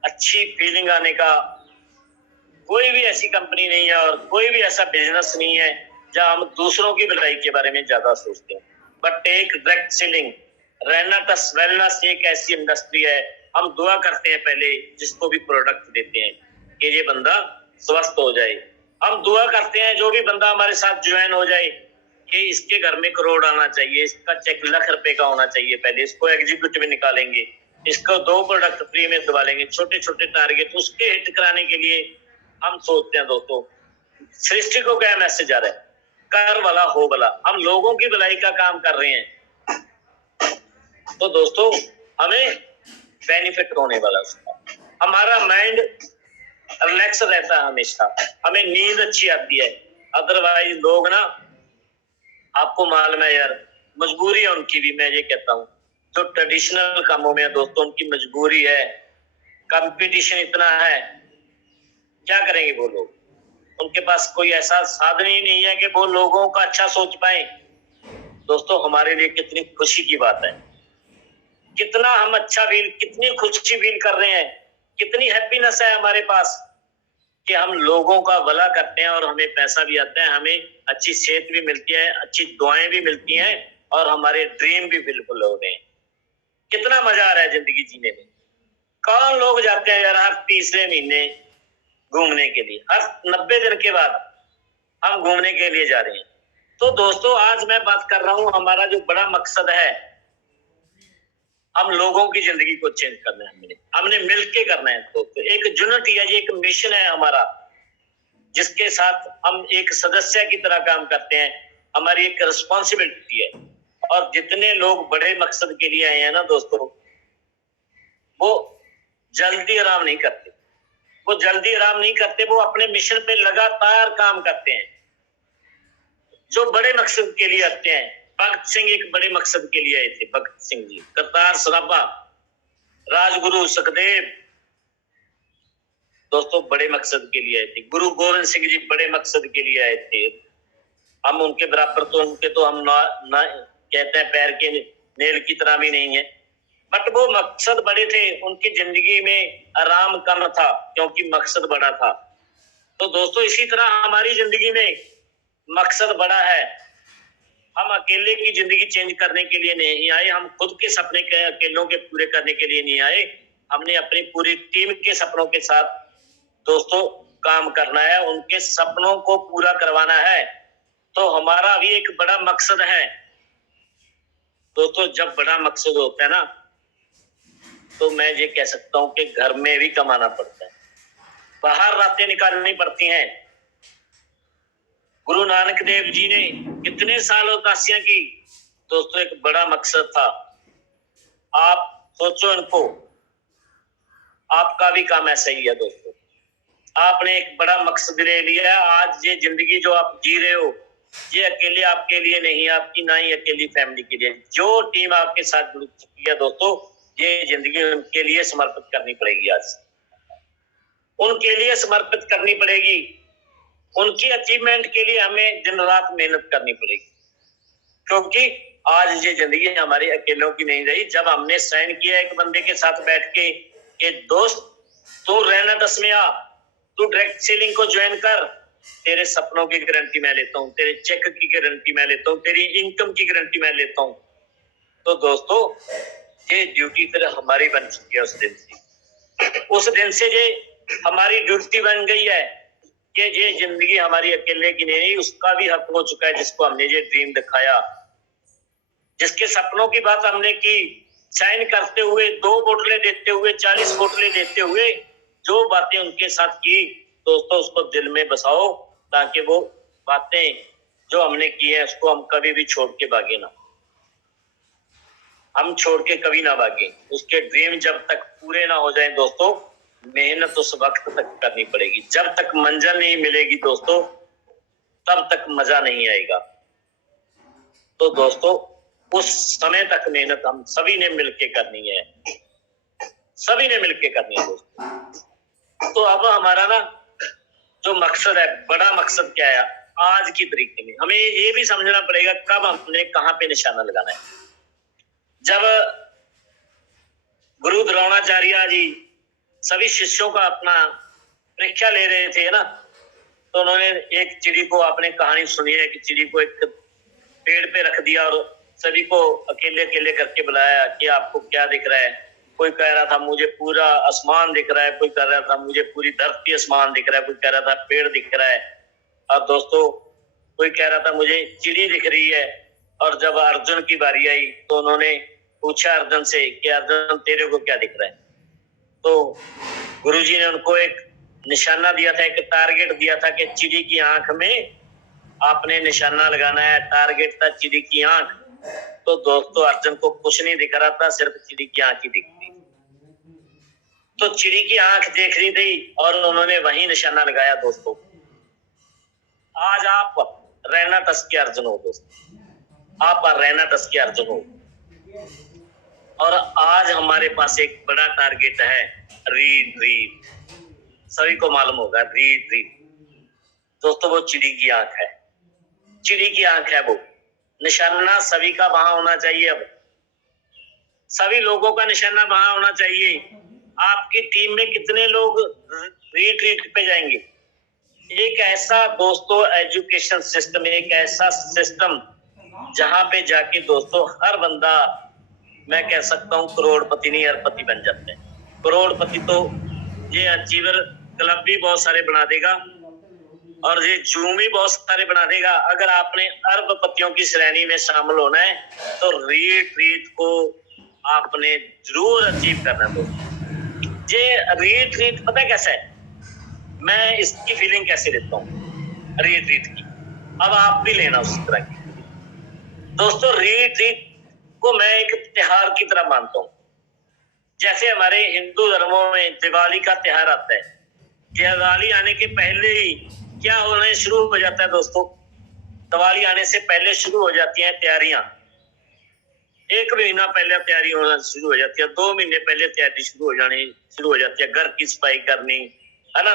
अच्छी फीलिंग आने का कोई भी ऐसी कंपनी नहीं है और कोई भी ऐसा बिजनेस नहीं है जहां हम दूसरों की भलाई के बारे में ज्यादा सोचते हैं। बट एक डायरेक्ट सेलिंग, रेनाटस वेलनेस एक ऐसी इंडस्ट्री है, हम दुआ करते हैं पहले जिसको भी प्रोडक्ट देते हैं कि ये बंदा स्वस्थ हो जाए। हम दुआ करते हैं जो भी बंदा हमारे साथ ज्वाइन हो जाए कि इसके घर में करोड़ आना चाहिए, इसका चेक ₹1,00,000 का होना चाहिए। पहले इसको एग्जीक्यूटिव निकालेंगे, इसको 2 प्रोडक्ट फ्री में दबा लेंगे, छोटे छोटे टारगेट उसके हिट कराने के लिए हम सोचते हैं। दोस्तों सृष्टि को क्या मैसेज आ रहा है, कर भला हो भला, हम लोगों की भलाई का काम कर रहे हैं। तो दोस्तों हमें बेनिफिट होने वाला उसका, हमारा माइंड रिलैक्स रहता है हमेशा, हमें नींद अच्छी आती है। अदरवाइज लोग ना, आपको मालूम है यार, मजबूरी है उनकी भी, मैं ये कहता हूँ जो ट्रेडिशनल कामों में है दोस्तों, उनकी मजबूरी है, कंपटीशन इतना है, क्या करेंगे वो लोग। उनके पास कोई ऐसा साधन ही नहीं है कि वो लोगों का अच्छा सोच पाए। दोस्तों हमारे लिए कितनी खुशी की बात है, कितना हम अच्छा फील, कितनी खुशी फील कर रहे हैं, कितनी हैप्पीनेस है हमारे पास कि हम लोगों का भला करते हैं और हमें पैसा भी आता है, हमें अच्छी सेहत भी मिलती है, अच्छी दुआएं भी मिलती हैं और हमारे ड्रीम भी बिल्कुल हो रहे हैं। कितना मजा आ रहा है जिंदगी जीने में। कौन लोग जाते हैं यार हर तीसरे महीने घूमने के लिए? हर 90 दिन के बाद हम घूमने के लिए जा रहे हैं। तो दोस्तों आज मैं बात कर रहा हूं, हमारा जो बड़ा मकसद है, हम लोगों की जिंदगी को चेंज करना है, हमने मिलके करना है दोस्तों। एक यूनिटी है, ये एक मिशन है हमारा, जिसके साथ हम एक सदस्य की तरह काम करते हैं। हमारी एक रिस्पॉन्सिबिलिटी है। और जितने लोग बड़े मकसद के लिए आए हैं ना दोस्तों, वो जल्दी आराम नहीं करते, वो अपने मिशन पे लगातार काम करते हैं। जो बड़े मकसद के लिए आते हैं, भगत सिंह एक बड़े मकसद के लिए आए थे। भगत सिंह जी, करतार सराभा, राजगुरु सुखदेव दोस्तों बड़े मकसद के लिए आए थे। गुरु गोविंद सिंह जी बड़े मकसद के लिए आए थे। हम उनके बराबर तो हम ना कहते हैं पैर के नेल की तरह भी नहीं है, बट वो मकसद बड़े थे। उनकी जिंदगी में आराम कम था क्योंकि मकसद बड़ा था। तो दोस्तों इसी तरह हमारी जिंदगी में मकसद बड़ा है। हम अकेले की जिंदगी चेंज करने के लिए नहीं आए, हम खुद के सपने के अकेलों के पूरे करने के लिए नहीं आए। हमने अपनी पूरी टीम के सपनों के साथ दोस्तों काम करना है, उनके सपनों को पूरा करवाना है। तो हमारा भी एक बड़ा मकसद है दोस्तों। जब बड़ा मकसद होता है ना, तो मैं ये कह सकता हूं कि घर में भी कमाना पड़ता है, बाहर रातें निकालनी पड़ती हैं। गुरु नानक देव जी ने कितने साल उदासियां की दोस्तों, एक बड़ा मकसद था। आप सोचो इनको, आपका भी काम ऐसा ही है दोस्तों। आपने एक बड़ा मकसद ले लिया। आज ये जिंदगी जो आप जी रहे हो, ये अकेले आपके लिए नहीं, आपकी ना ही अकेली फैमिली के लिए। जो टीम आपके साथ जुड़ चुकी है दोस्तों, ये जिंदगी उनके लिए समर्पित करनी पड़ेगी। आज उनके लिए समर्पित करनी पड़ेगी। उनकी अचीवमेंट के लिए हमें दिन रात मेहनत करनी पड़ेगी, क्योंकि आज ये जिंदगी हमारी अकेलों की नहीं रही। जब हमने साइन किया एक बंदे के साथ बैठ के दोस्त तू रहना 10 में आ, तू डायरेक्ट सेलिंग को ज्वाइन कर, तेरे सपनों की गारंटी मैं लेता हूँ, तेरे चेक की गारंटी मैं लेता हूँ, तेरी इनकम की गारंटी मैं लेता हूँ। तो दोस्तों ये ड्यूटी फिर हमारी बन चुकी है। उस दिन से ये हमारी ड्यूटी बन गई है कि ये जिंदगी हमारी अकेले की नहीं, उसका भी हक हो चुका है जिसको हमने ये ड्रीम दिखाया, जिसके सपनों की बात हमने की। साइन करते हुए 2 बोतलें देते हुए 40 बोतलें देते हुए जो बातें उनके साथ की दोस्तों, उसको दिल में बसाओ, ताकि वो बातें जो हमने की है उसको हम कभी भी छोड़ के भागे ना। हम छोड़ के कभी ना भागे। उसके ड्रीम जब तक पूरे ना हो जाए दोस्तों, मेहनत उस वक्त तक करनी पड़ेगी। जब तक मंजिल नहीं मिलेगी दोस्तों, तब तक मजा नहीं आएगा। तो दोस्तों उस समय तक मेहनत हम सभी ने मिलके करनी है, सभी ने मिलके करनी है दोस्तों। तो अब हमारा ना जो मकसद है, बड़ा मकसद क्या है आज की तरीके में, हमें ये भी समझना पड़ेगा कब हमने कहां पे निशाना लगाना है। जब गुरु द्रोणाचार्य जी सभी शिष्यों का अपना परीक्षा ले रहे थे ना, तो उन्होंने एक चिड़ी को, आपने कहानी सुनी है कि चिड़ी को एक पेड़ पे रख दिया और सभी को अकेले अकेले करके बुलाया कि आपको क्या दिख रहा है। कोई कह रहा था मुझे पूरा आसमान दिख रहा है, कोई कह रहा था मुझे पूरी धरती आसमान दिख रहा है, कोई कह रहा था पेड़ दिख रहा है। और दोस्तों कोई कह रहा था मुझे चिड़ी दिख रही है। और जब अर्जुन की बारी आई तो उन्होंने पूछा अर्जुन से कि अर्जुन तेरे को क्या दिख रहा है। तो गुरुजी ने उनको एक निशाना दिया था, एक टारगेट दिया था कि चिड़ी की आंख में आपने निशाना लगाना है। टारगेट था चिड़ी की आंख। तो दोस्तों अर्जुन को कुछ नहीं दिख रहा था, सिर्फ चिड़ी की आंख ही दिख रही। तो चिड़ी की आंख देख रही थी और उन्होंने वही निशाना लगाया। दोस्तों आज आप रहना तस के अर्जुन हो दोस्तों, आप रहना तस के अर्जुन हो। और आज हमारे पास एक बड़ा टारगेट है, रीड रीड। सभी को मालूम होगा रीड रीड दोस्तों, वो चिड़ी की आंख है, चिड़ी की आंख है वो। निशाना सभी का वहां होना चाहिए। अब सभी लोगों का निशाना वहां होना चाहिए। आपकी टीम में कितने लोग रीट्रीट पे जाएंगे? एक ऐसा दोस्तों एजुकेशन सिस्टम, एक ऐसा सिस्टम जहां पे जाके दोस्तों हर बंदा, मैं कह सकता हूं करोड़पति नहीं अरबपति बन जाते हैं। करोड़पति तो ये अचीवर क्लब भी बहुत सारे बना देगा और ये जूम भी बहुत सारे बना देगा। अगर आपने अरबपतियों की श्रेणी में शामिल होना है तो रीट्रीट को आपने जरूर अचीव करना। दोस्तों ये रीट्रीट पता है कैसा है, मैं इसकी फीलिंग कैसे लेता हूँ रीट्रीट की, अब आप भी लेना उस तरह की। दोस्तों रीट्रीट को मैं एक त्योहार की तरह मानता हूँ। जैसे हमारे हिंदू धर्मों में दिवाली का त्योहार आता है, दिवाली आने के पहले ही क्या होने शुरू हो जाता है दोस्तों, दिवाली आने से पहले शुरू हो जाती हैं तैयारियां। 1 महीना पहले तैयारी होना शुरू हो जाती है, 2 महीने पहले तैयारी शुरू हो जाती है। घर की सफाई करनी है ना,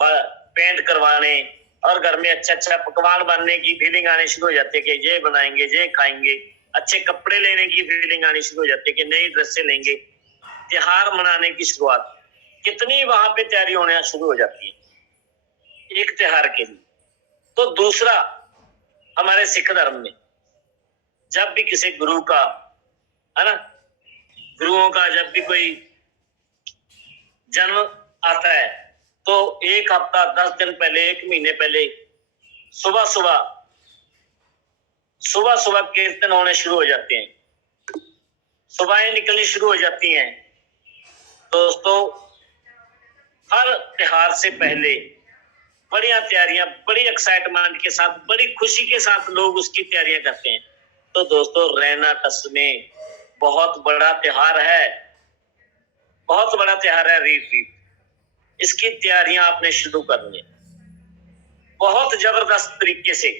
पेंट करवाने और घर में अच्छा पकवान बनने की फीलिंग आनी शुरू हो जाती है कि ये बनाएंगे, ये खाएंगे। अच्छे कपड़े लेने की फीलिंग आनी शुरू हो जाती है कि नई ड्रेसें लेंगे। त्योहार मनाने की शुरुआत, कितनी वहां पे तैयारी होने शुरू हो जाती है एक त्योहार के लिए। तो दूसरा, हमारे सिख धर्म में जब भी किसी गुरु का है ना, गुरुओं का जब भी कोई जन्म आता है तो 1 हफ्ता 10 दिन पहले, 1 महीने पहले सुबह सुबह कीर्तन होने शुरू हो जाते हैं, सुबहें निकलनी शुरू हो जाती हैं। दोस्तों हर त्योहार से पहले बढ़िया तैयारियां, बड़ी एक्साइटमेंट के साथ, बड़ी खुशी के साथ लोग उसकी तैयारियां करते हैं। तो दोस्तों रैना टस में बहुत बड़ा त्योहार है, बहुत बड़ा त्योहार है रीट्रीट। इसकी तैयारियां आपने शुरू करनी है बहुत जबरदस्त तरीके से।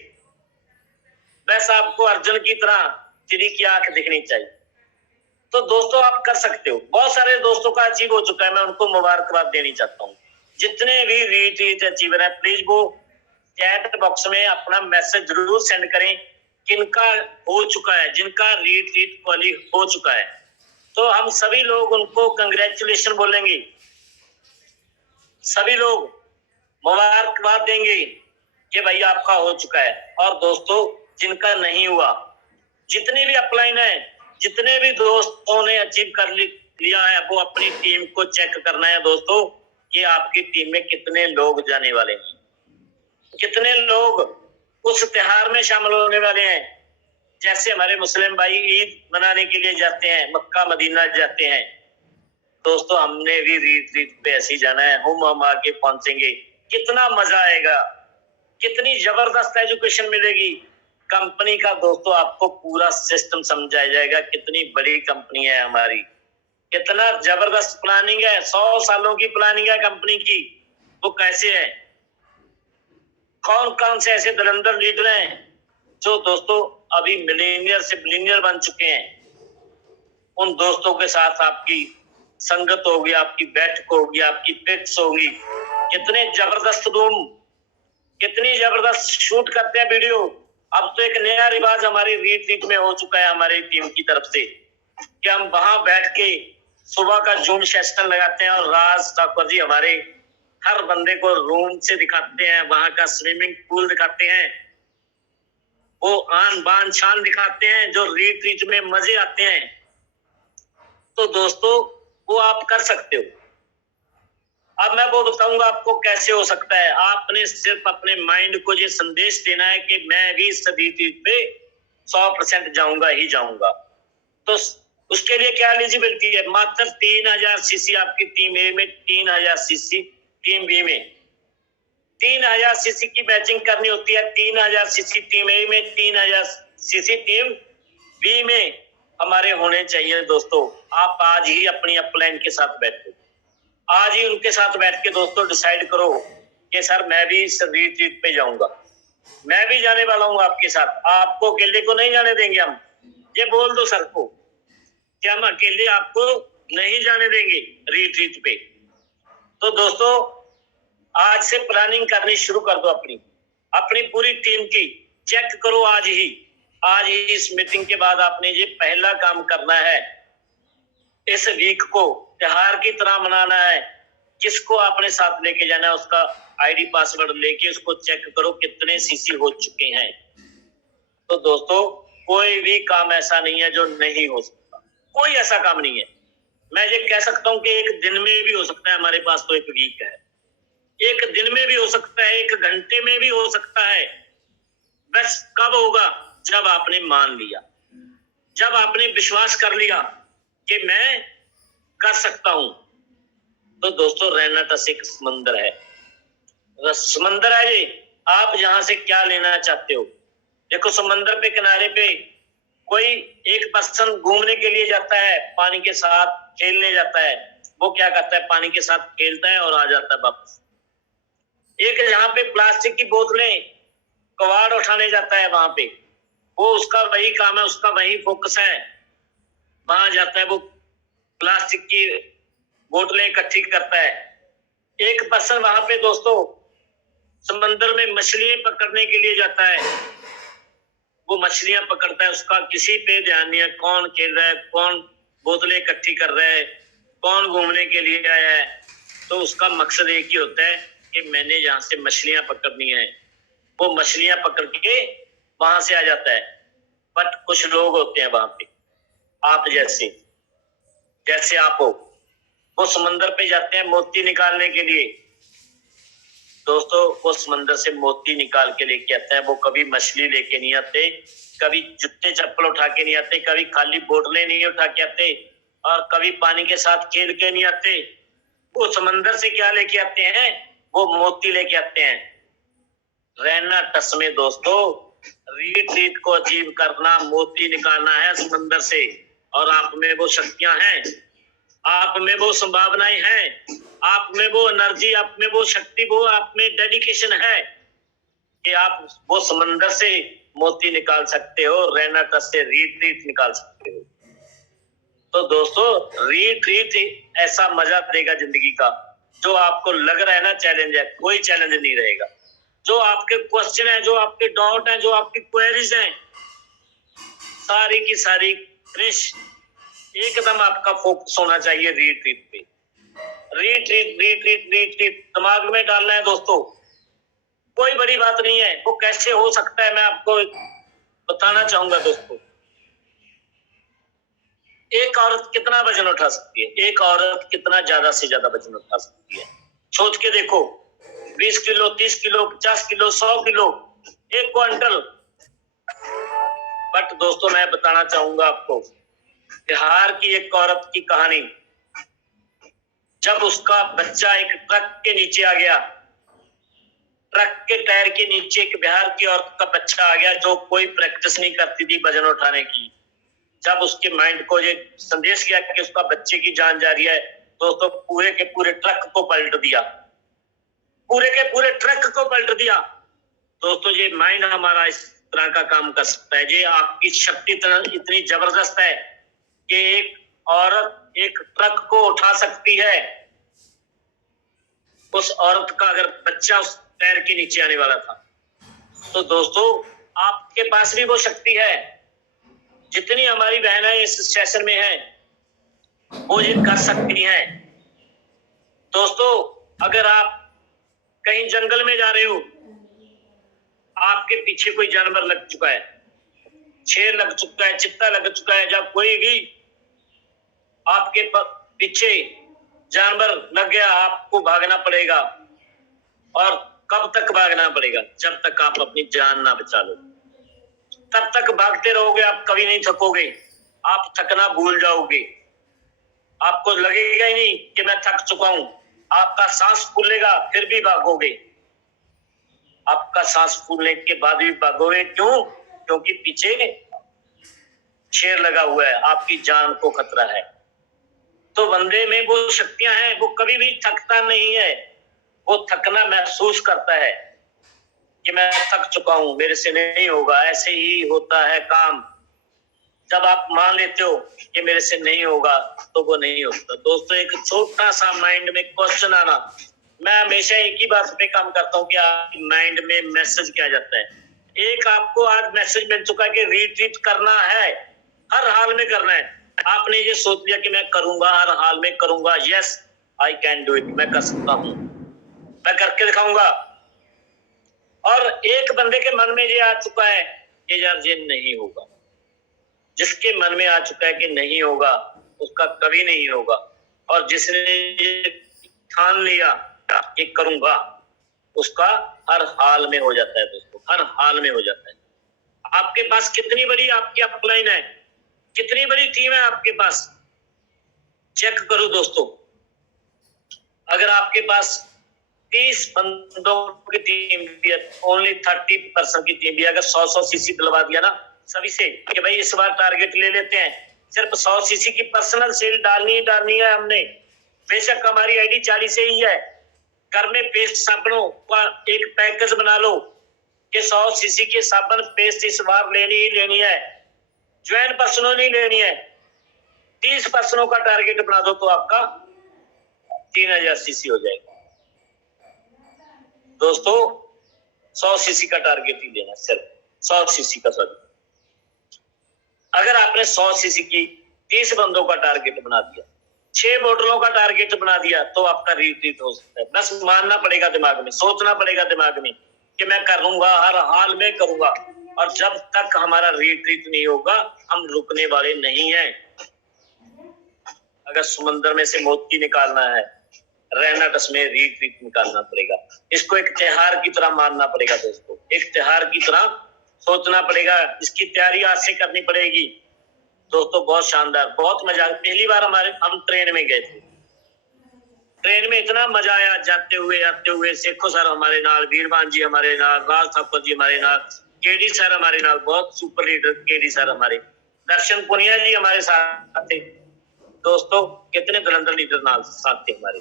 बस आपको अर्जुन की तरह चिड़ी की आंख दिखनी चाहिए। तो दोस्तों आप कर सकते हो। बहुत सारे दोस्तों का अचीव हो चुका है, मैं उनको मुबारकबाद देनी चाहता हूँ। जितने भी रीट्रीट अचीवर है, प्लीज वो चैट बॉक्स में अपना मैसेज जरूर सेंड करें किनका हो चुका है, जिनका रीट्रीट क्वाली हो चुका है। तो हम सभी लोग उनको कंग्रेचुलेशन बोलेंगे, सभी लोग मुबारकबाद देंगे कि भाई आपका हो चुका है। और दोस्तों जिनका नहीं हुआ, जितने भी अपलाइन है, जितने भी दोस्तों ने अचीव कर लिया है, वो अपनी टीम को चेक करना है दोस्तों कि आपकी टीम में कितने लोग जाने वाले हैं, कितने लोग उस त्योहार में शामिल होने वाले हैं। जैसे हमारे मुस्लिम भाई ईद मनाने के लिए जाते हैं, मक्का मदीना जाते हैं। दोस्तों हमने भी रीट्रीट पे ऐसे ही जाना है, हम आके पहुंचेंगे, कितना मजा आएगा, कितनी जबरदस्त एजुकेशन मिलेगी कंपनी का। दोस्तों आपको पूरा सिस्टम समझाया जाएगा, कितनी बड़ी कंपनी है हमारी, कितना जबरदस्त प्लानिंग है, 100 सालों की प्लानिंग है कंपनी की। वो कैसे है, कौन कौन से ऐसे धुरंधर लीडर हैं जो दोस्तों अभी मिलीनियर से बिलीनियर बन चुके हैं। उन दोस्तों के साथ आपकी संगत होगी, आपकी बैठक होगी, आपकी पिक्स होगी। कितने जबरदस्त रूम, कितनी जबरदस्त शूट करते हैं वीडियो। अब तो एक नया रिवाज हमारी रीट्रीट में हो चुका है हमारी टीम की तरफ से कि हम वहां बैठ के सुबह का जूम सेशन लगाते हैं और राज ठाकुर जी हमारे हर बंदे को रूम से दिखाते हैं, वहां का स्विमिंग पूल दिखाते हैं, वो आन बान शान दिखाते हैं, जो रीट्रीट में मजे आते हैं। तो दोस्तों वो आप कर सकते हो। अब मैं वो बताऊंगा आपको कैसे हो सकता है। आपने सिर्फ अपने माइंड को ये संदेश देना है कि मैं भी इस रीट्रीट पे 100% जाऊंगा ही जाऊंगा। तो उसके लिए क्या एलिजिबिलिटी है, मात्र 3000 सीसी आपकी टीम ए में, 3000 सीसी टीम बी में। 3000 सीसी की मैचिंग करनी होती है, 3000 सीसी टीम ए में, 3000 सीसी टीम बी में हमारे होने चाहिए। दोस्तों आप आज ही अपनी अपलाइन के साथ बैठो, आज ही उनके साथ बैठ के दोस्तों डिसाइड करो कि सर मैं भी इस रीट्रीट पे जाऊंगा, मैं भी जाने वाला हूँ आपके साथ। आपको अकेले को नहीं जाने देंगे हम, ये बोल दो सर को कि हम अकेले आपको नहीं जाने देंगे रीट्रीट पे। तो दोस्तों आज से प्लानिंग करनी शुरू कर दो, अपनी पूरी टीम की चेक करो आज ही इस मीटिंग के बाद आपने ये पहला काम करना है। इस वीक को त्योहार की तरह मनाना है। किसको आपने साथ लेके जाना है, उसका आईडी पासवर्ड लेके उसको चेक करो कितने सीसी हो चुके हैं। तो दोस्तों कोई भी काम ऐसा नहीं है जो नहीं हो सकता, कोई ऐसा काम नहीं है। मैं ये कह सकता हूँ कि एक दिन में भी हो सकता है, हमारे पास तो एक वीक है, एक दिन में भी हो सकता है, एक घंटे में भी हो सकता है। बस कब होगा? जब आपने मान लिया, जब आपने विश्वास कर लिया कि मैं कर सकता हूं। तो दोस्तों रैना टस एक समंदर है, समंदर है ये। आप यहां से क्या लेना चाहते हो? देखो समंदर पे किनारे पे कोई एक पर्सन घूमने के लिए जाता है, पानी के साथ खेलने जाता है, वो क्या करता है? पानी के साथ खेलता है और आ जाता है वापस। एक यहाँ पे प्लास्टिक की बोतलें कबाड़ उठाने जाता है, वहां पे वो उसका वही काम है, उसका वही फोकस है, वहां जाता है, वो प्लास्टिक की बोतलें इकट्ठी करता है। एक पर्सन वहां पे दोस्तों समंदर में मछलियां पकड़ने के लिए जाता है, वो मछलियां पकड़ता है, उसका किसी पे ध्यान नहीं है कौन खेल रहा है, कौन बोतलें इकट्ठी कर रहा है, कौन घूमने के लिए आया है। तो उसका मकसद एक ही होता है कि मैंने यहाँ से मछलियां पकड़नी है, वो मछलियां पकड़ के वहां से आ जाता है। बट कुछ लोग होते हैं वहां पे, आप जैसे जैसे आप हो, वो समंदर पे जाते हैं मोती निकालने के लिए। दोस्तों वो समंदर से मोती निकाल के लेके आते हैं, वो कभी मछली लेके नहीं आते, कभी जूते चप्पल उठा के नहीं आते, कभी खाली बोतलें नहीं उठा के आते, और कभी पानी के साथ खेल के नहीं आते। वो समंदर से क्या लेके आते हैं? वो मोती लेके आते हैं। रैना टस में दोस्तों रीट्रीट को अचीव करना, मोती निकालना है समंदर से, और आप में वो शक्तियां हैं, आप में वो संभावनाएं हैं, आप में वो एनर्जी, आप में वो शक्ति, वो आप में डेडिकेशन है कि आप वो समंदर से मोती निकाल सकते हो, रैना टस से रीट्रीट निकाल सकते हो। तो दोस्तों रीट्रीट ऐसा मजा देगा जिंदगी का, जो आपको लग रहा है ना चैलेंज है, कोई चैलेंज नहीं रहेगा। जो आपके क्वेश्चन है, जो आपके डाउट है, जो आपकी क्वेरीज हैं, सारी की सारी फिनिश, एकदम आपका फोकस होना चाहिए रीट्रीट पे। रीट्रीट रीट्रीट रीट्रीट दिमाग में डालना है दोस्तों, कोई बड़ी बात नहीं है। वो कैसे हो सकता है मैं आपको बताना चाहूंगा दोस्तों। एक औरत कितना वजन उठा सकती है? एक औरत कितना ज्यादा से ज्यादा वजन उठा सकती है? सोच के देखो, 20 kilo, 30 kilo, 50 kilo, 100 kilo, 1 quintal. But दोस्तों मैं बताना चाहूंगा आपको बिहार की एक औरत की कहानी। जब उसका बच्चा एक ट्रक के नीचे आ गया, ट्रक के टायर के नीचे एक बिहार की औरत का बच्चा आ गया, जो कोई प्रैक्टिस नहीं करती थी वजन उठाने की। जब उसके माइंड को ये संदेश गया कि उसका बच्चे की जान जा रही है, दोस्तों पूरे के पूरे ट्रक को पलट दिया, पूरे के पूरे ट्रक को पलट दिया। दोस्तों ये माइंड हमारा इस तरह का काम कर सकता है। ये आपकी शक्ति इतनी जबरदस्त है कि एक औरत एक ट्रक को उठा सकती है। उस औरत का अगर बच्चा उस पैर के नीचे आने वाला था, तो दोस्तों आपके पास भी वो शक्ति है। जितनी हमारी बहनें इस सेशन में हैं, वो ये कर सकती हैं। दोस्तों अगर आप कहीं जंगल में जा रहे हो, आपके पीछे कोई जानवर लग चुका है, शेर लग चुका है, चित्ता लग चुका है, जब कोई भी आपके पीछे जानवर लग गया, आपको भागना पड़ेगा। और कब तक भागना पड़ेगा? जब तक आप अपनी जान ना बचा लो, तब तक भागते रहोगे, आप कभी नहीं थकोगे, आप थकना भूल जाओगे, आपको लगेगा ही नहीं कि मैं थक चुका हूं। आपका सांस फूलेगा फिर भी भागोगे, आपका सांस फूलने के बाद भी भागोगे। क्यों? क्योंकि पीछे शेर लगा हुआ है, आपकी जान को खतरा है। तो बंदे में वो शक्तियां हैं, वो कभी भी थकता नहीं है, वो थकना महसूस करता है कि मैं थक चुका हूं, मेरे से नहीं होगा। ऐसे ही होता है काम, जब आप मान लेते हो कि मेरे से नहीं होगा तो वो नहीं होता। दोस्तों एक छोटा सा माइंड में क्वेश्चन आना, मैं हमेशा एक ही बात पे काम करता हूँ कि आपके माइंड में मैसेज क्या जाता है। एक आपको आज मैसेज मिल चुका है कि रिट्रीट करना है, हर हाल में करना है। आपने ये सोच लिया कि मैं करूंगा, हर हाल में करूंगा, yes I can do it, मैं कर सकता हूं, मैं करके दिखाऊंगा। और एक बंदे के मन में ये आ चुका है कि यार ये नहीं होगा, जिसके मन में आ चुका है कि नहीं होगा, उसका कभी नहीं होगा। और जिसने ये ठान लिया कि करूंगा, उसका हर हाल में हो जाता है दोस्तों, हर हाल में हो जाता है। आपके पास कितनी बड़ी आपकी अपलाइन है, कितनी बड़ी टीम है आपके पास, चेक करो दोस्तों। अगर आपके पास 30 बंदों की टीम भी है, ओनली 30% की टीम भी, अगर 100 सीसी दिलवा दिया ना सभी से कि भाई इस बार टारगेट ले लेते हैं, सिर्फ 100 सीसी की पर्सनल सेल डालनी है हमने। बेशक हमारी आईडी 40 से ही है, घर में पेस्ट साबुनों का एक पैकेज बना लो कि 100 सीसी के साबुन पेस्ट इस बार लेनी ही लेनी है, ज्वाइन पर्सनों नहीं लेनी है। 30 पर्सनों का टारगेट बना दो तो आपका 3000 सीसी हो जाएगा दोस्तों। 100 सीसी का टारगेट ही लेना, सिर्फ 100 सीसी का। सॉरी, अगर आपने 100 सीसी की 30 बंदों का टारगेट बना दिया, 6 बोतलों का टारगेट बना दिया, तो आपका रिट्रीट हो सकता है। बस मानना पड़ेगा दिमाग में, सोचना पड़ेगा दिमाग में कि मैं करूंगा, हर हाल में करूंगा। और जब तक हमारा रिट्रीट नहीं होगा, हम रुकने वाले नहीं हैं। अगर समंदर में से मोती निकालना है, रहना टस में रिट्रीट निकालना पड़ेगा। इसको एक त्योहार की तरह मानना पड़ेगा दोस्तों, एक त्योहार की तरह सोचना पड़ेगा। इसकी तैयारी आज से करनी पड़ेगी दोस्तों। बहुत शानदार, बहुत मजा। पहली बार हम ट्रेन में गए थे, ट्रेन में इतना मजा आया, जाते हुए आते हुए। शेखो सर हमारे नाल, वीरवान जी हमारे नाल, राज ठाकुर जी हमारे नाल, केडी सर हमारे नाल, बहुत सुपर लीडर केडी सर हमारे, दर्शन पुनिया जी हमारे साथ थे दोस्तों। कितने धुरंधर लीडर नाल साथ थे हमारे,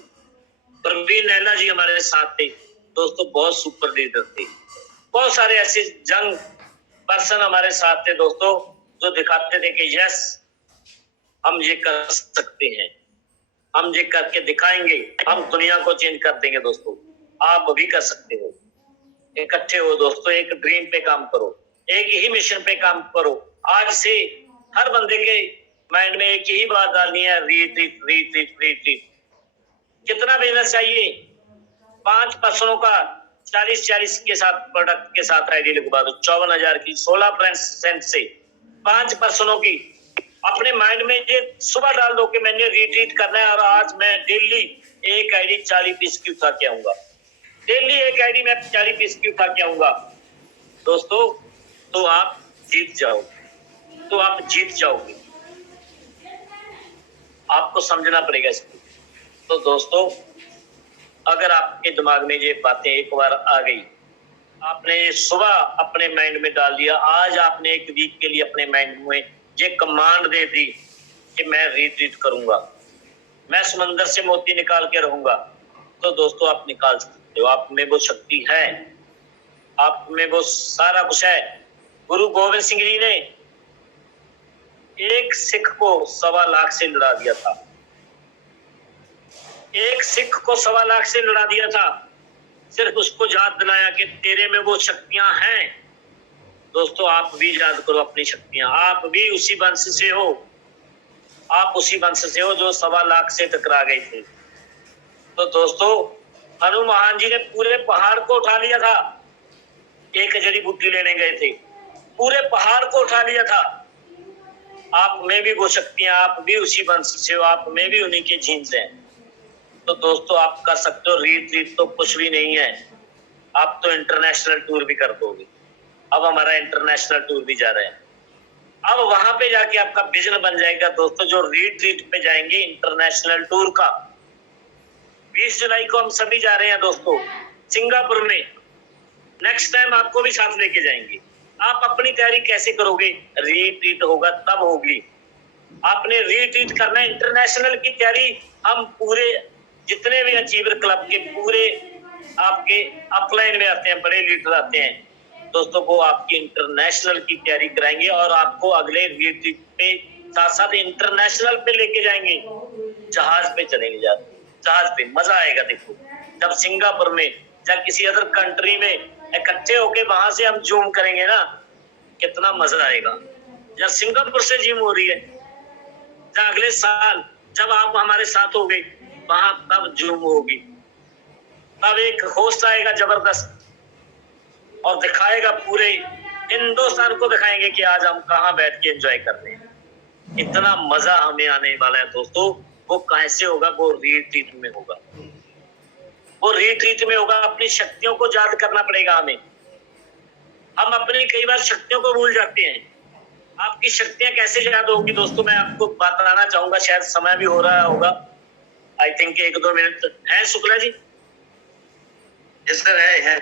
प्रवीण नैना जी हमारे साथ थे दोस्तों, बहुत सुपर लीडर थे। बहुत सारे ऐसे जंग पर्सन हमारे साथ थे दोस्तों, जो दिखाते थे कि यस हम ये कर सकते हैं, हम ये करके दिखाएंगे, हम दुनिया को चेंज कर देंगे दोस्तों। आप भी कर सकते हो। इकट्ठे हो दोस्तों, एक ड्रीम पे काम करो, एक ही मिशन पे काम करो। आज से हर बंदे के माइंड में एक ही बात डालनी है, रीट्रीट रीट्रीट रीट्रीट। कितना बिजनेस चाहिए? 5 पर्सनों का 40 के साथ प्रोडक्ट के साथ आईडी लिखवा दो, 54,000 की 16% से 5 पर्सनों की। अपने माइंड में ये सुबह डाल दो कि मैंने रिट्रीट करना है, और आज मैं डेली एक आईडी 40 पीस की उठा के आऊंगा, डेली एक आईडी में 40 पीस की उठा के आऊंगा दोस्तों। तो आप जीत जाओगे, तो आप जीत जाओगे। आपको समझना पड़ेगा इसको। तो दोस्तों, अगर आपके दिमाग में ये बातें एक बार आ गई, आपने ये सुबह अपने माइंड में डाल दिया, आज आपने एक वीक के लिए अपने माइंड में ये कमांड दे दी कि मैं रिट्रीट करूंगा, मैं समंदर से मोती निकाल के रहूंगा, तो दोस्तों आप निकाल सकते हो। आप में वो शक्ति है, आप में वो सारा कुछ है। गुरु गोविंद सिंह जी ने एक सिख को 1.25 लाख से लड़ा दिया था, एक सिख को 1.25 लाख से लड़ा दिया था। सिर्फ उसको याद दिलाया कि तेरे में वो शक्तियां हैं। दोस्तों, आप भी याद करो अपनी शक्तियां, आप भी उसी वंश से हो, आप उसी वंश से हो जो 1.25 लाख से टकरा गए थे। तो दोस्तों, हनुमान जी ने पूरे पहाड़ को उठा लिया था, एक जड़ी बूटी लेने गए थे, पूरे पहाड़ को उठा लिया था। आप में भी वो शक्तियां, आप भी उसी वंश से हो, आप में भी उन्हीं के जीन्स हैं। तो दोस्तों, आप कर सकते हो। रिट्रीट तो कुछ भी नहीं है, आप तो इंटरनेशनल टूर भी कर दोगे। अब हमारा इंटरनेशनल टूर भी जा रहा है, अब वहां पे जाके आपका विजन बन जाएगा दोस्तों। जो रिट्रीट पे जाएंगे इंटरनेशनल टूर का, 20 जुलाई को हम सभी जा रहे हैं दोस्तों सिंगापुर में। नेक्स्ट टाइम आपको भी साथ लेके जाएंगे। आप अपनी तैयारी कैसे करोगे? रिट्रीट होगा तब होगी। आपने रिट्रीट करना है। इंटरनेशनल की तैयारी हम पूरे जितने भी अचीवर क्लब के पूरे आपके अपलाइन में आते हैं, बड़े लीडर आते हैं दोस्तों, वो आपकी इंटरनेशनल की तैयारी कराएंगे और आपको अगले रिट्रीट पे साथ साथ इंटरनेशनल पे लेके जाएंगे। जहाज पे चलेंगे, जहाज पे मजा आएगा। देखो, जब सिंगापुर में, जब किसी अदर कंट्री में इकट्ठे होके वहां से हम जूम करेंगे ना, कितना मजा आएगा। जब सिंगापुर से जूम हो रही है, जब अगले साल जब आप हमारे साथ हो गए वहां, तब जूम होगी, तब एक होस्ट आएगा जबरदस्त और दिखाएगा, पूरे हिंदुस्तान को दिखाएंगे कि आज हम कहां बैठ के एंजॉय कर रहे हैं। इतना मजा हमें आने वाला है दोस्तों। वो कैसे होगा? वो रीट्रीट में होगा। वो रीट्रीट में होगा। अपनी शक्तियों को याद करना पड़ेगा हमें। हम अपनी कई बार शक्तियों को भूल जाते हैं। आपकी शक्तियां कैसे याद होगी दोस्तों? मैं आपको बताना चाहूंगा। शायद समय भी हो रहा होगा। आई थिंक 1-2 मिनट है शुक्ला जी। यस सर, है।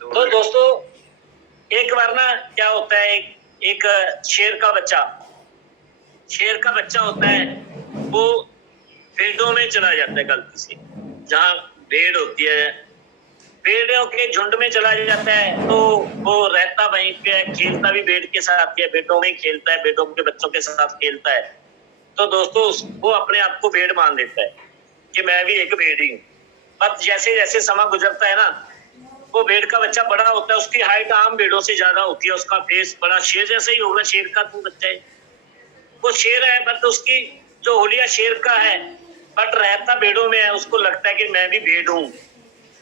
तो दोस्तों एक बार ना क्या होता है, एक शेर का बच्चा होता है। वो भेड़ों में चला जाता है गलती से। जहाँ भेड़ होती है, भेड़ों के झुंड में चला जाता है। तो वो रहता वहीं पे, खेलता भी भेड़ के साथ है, भेड़ों में खेलता है, भेड़ों के बच्चों के साथ खेलता है। तो दोस्तों वो अपने आप को भेड़ मान लेता है कि मैं भी एक भेड़ ही हूँ। अब जैसे जैसे समय गुजरता है ना, वो भेड़ का बच्चा बड़ा होता है। उसकी हाइट आम भेड़ों से ज्यादा होती है। उसका फेस बड़ा शेर जैसा ही होगा। शेर का तो बच्चा है, वो शेर है, बट उसकी जो हुलिया शेर का है, बट रहता भेड़ों में है। उसको लगता है कि मैं भी भेड़ हूँ,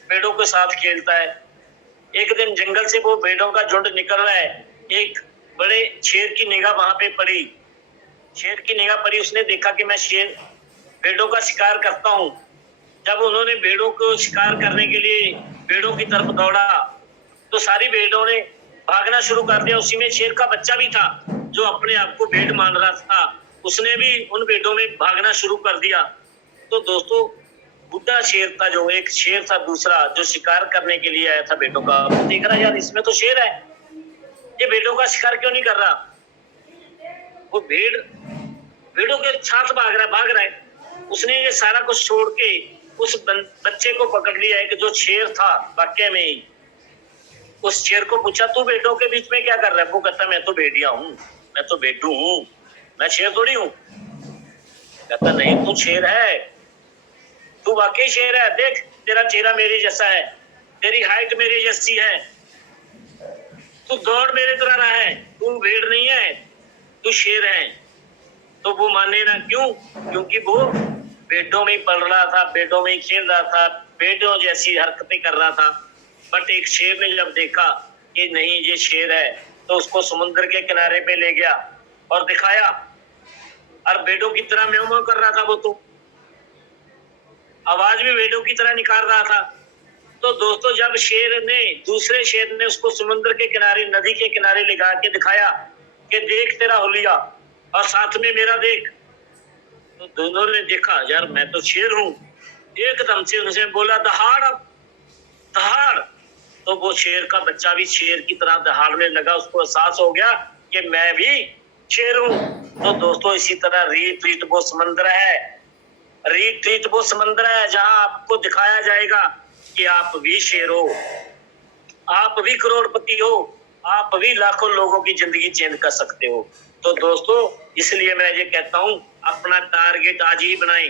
भेड़ों के साथ खेलता है। एक दिन जंगल से वो भेड़ों का झुंड निकल रहा है। एक बड़े शेर की निगाह वहां पे पड़ी। शेर की निगाह पड़ी, उसने देखा कि मैं शेर भेड़ों का शिकार करता हूँ। जब उन्होंने भेड़ों को शिकार करने के लिए भेड़ों की तरफ दौड़ा, तो सारी भेड़ों ने भागना शुरू कर दिया। उसी में शेर का बच्चा भी था, जो अपने आप को भेड़ मान रहा था। उसने भी उन भेड़ों में भागना शुरू कर दिया। तो दोस्तों बुढ़ा शेर था, जो एक शेर था दूसरा, जो शिकार करने के लिए आया था भेड़ों का, वो देख रहा यार इसमें तो शेर है, ये भेड़ों का शिकार क्यों नहीं कर रहा? वो भेड़ों के साथ भाग रहा है। उसने ये सारा कुछ छोड़ के उस बच्चे को पकड़ लिया है कि जो शेर था वाकई में ही। उस शेर को पूछा, तू भेड़ों के बीच में क्या कर रहा है? वो कहता, मैं तो भेड़िया हूँ, मैं तो भेड़ू हूँ, मैं शेर थोड़ी हूँ। कहता, नहीं तू शेर है, तू वाकई शेर है। देख तेरा चेहरा मेरे जैसा है, तेरी हाइट मेरे जैसी है, तू दौड़ मेरे तरह रहा है, तू भेड़ नहीं है, तू शेर है। तो वो माने ना, क्यों? क्योंकि वो भेड़ों में ही पल रहा था, भेड़ों में ही खेल रहा था, भेड़ों जैसी हरकतें कर रहा था। बट एक शेर ने जब देखा कि नहीं ये शेर है, तो उसको समुद्र के किनारे पे ले गया और दिखाया। और भेड़ों की तरह म्याऊं म्याऊं कर रहा था वो, तो आवाज भी भेड़ों की तरह निकाल रहा था। तो दोस्तों जब दूसरे शेर ने उसको समुद्र के किनारे, नदी के किनारे ले के दिखाया कि देख तेरा हुलिया और साथ में मेरा देख, तो दोनों ने देखा यार मैं तो शेर हूँ। एकदम से उनसे बोला, दहाड़, अब दहाड़। तो वो शेर का बच्चा भी शेर की तरह दहाड़ने लगा। उसको एहसास हो गया कि मैं भी शेर हूँ। तो दोस्तों इसी तरह रीट्रीट वो समंदर है, रीट्रीट वो समंदर है जहां आपको दिखाया जाएगा कि आप भी शेर हो, आप भी करोड़पति हो, आप भी लाखों लोगों की जिंदगी चेंज कर सकते हो। तो दोस्तों इसलिए मैं ये कहता हूं, अपना टारगेट आज ही बनाएं,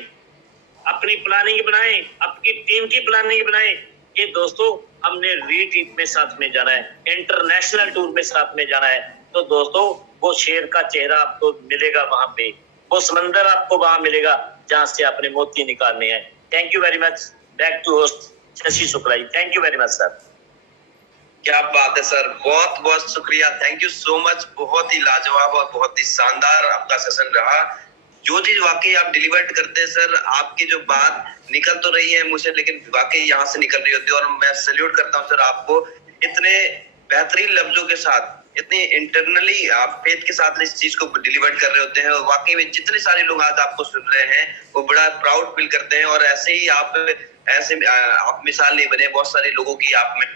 अपनी प्लानिंग बनाएं, अपनी टीम की प्लानिंग बनाएं कि दोस्तों हमने रीट्रीट में साथ में जाना है, इंटरनेशनल टूर में साथ में जाना है। तो दोस्तों वो शेर का चेहरा आपको मिलेगा वहां पे, वो समंदर आपको वहां मिलेगा जहां से आपने मोती निकालने हैं। Thank you very much. Back to host Shashi Shukla ji. Thank you very much sir. क्या बात है सर, बहुत बहुत शुक्रिया, थैंक यू सो मच। बहुत ही लाजवाब और बहुत ही शानदार आपका सेशन रहा। जो चीज वाकई आप डिलीवर करते हैं सर, आपकी जो बात निकल तो रही है मुझे, लेकिन वाकई यहाँ से निकल रही होती है। और मैं सैल्यूट करता हूँ सर आपको, इतने बेहतरीन लफ्जों के साथ, इतनी इंटरनली आप फेथ के साथ इस चीज को डिलीवर कर रहे होते हैं। और वाकई में जितने सारे लोग आज आपको सुन रहे हैं वो बड़ा प्राउड फील करते हैं। और ऐसे ही आप मिसाल नहीं बने, बहुत सारे लोगों की आप में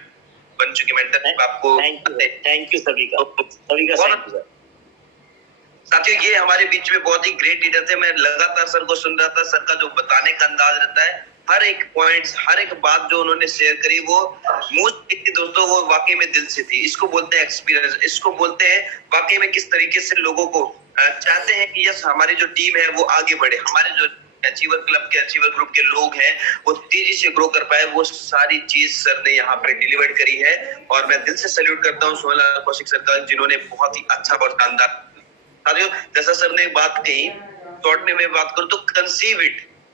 बन चुकी मेंटरशिप आपको। थैंक यू सभी का थैंक यू सर। साथियों ये हमारे बीच में बहुत ही ग्रेट लीडर थे। मैं लगातार सर को सुन रहा था, सर का जो बताने का अंदाज रहता है, हर एक पॉइंट्स, हर एक बात जो उन्होंने शेयर करी वो मुझ दोस्तों वो वाकई में दिल से थी। इसको बोलते हैं एक्सपीरियंस, इसको बोलते हैं वाकई में किस तरीके से लोगों को चाहते हैं कि यस हमारी जो टीम है वो आगे बढ़े, हमारे जो अचीवर क्लब के, अचीवर ग्रुप के लोग हैं वो तेजी से ग्रो कर पाए। वो सारी चीज सर ने यहाँ पर डिलीवर करी है। और मैं दिल से सैल्यूट करता हूँ सोहेल कौशिक सर का, जिन्होंने बहुत ही अच्छा और शानदार, जैसा सर ने बात कही, शॉर्ट में मैं बात करूं तो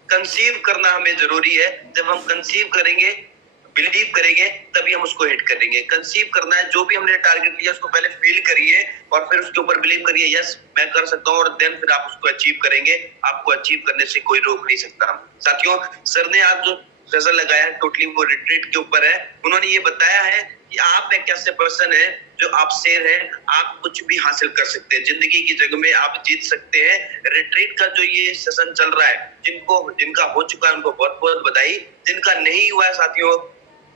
कंसीव करना हमें जरूरी है। जब हम कंसीव करेंगे बिलीव करेंगे तभी हम उसको हिट करेंगे। कंसीव करना है, जो भी हमने टारगेट लिया उसको पहले फील करिए और फिर उसके ऊपर बिलीव करिए, यस मैं कर सकता हूँ, और देन फिर आप उसको अचीव करेंगे। आपको अचीव करने से कोई रोक नहीं सकता। साथियों, सर ने आज जो सेशन लगाया है टोटली वो रिट्रीट के ऊपर है। उन्होंने ये बताया है कि आप एक ऐसे पर्सन है जो आप शेर है, आप कुछ भी हासिल कर सकते हैं, जिंदगी की जंग में आप जीत सकते हैं। रिट्रीट का जो ये सेशन चल रहा है, जिनका हो चुका है उनको बहुत बहुत बधाई, जिनका नहीं हुआ है साथियों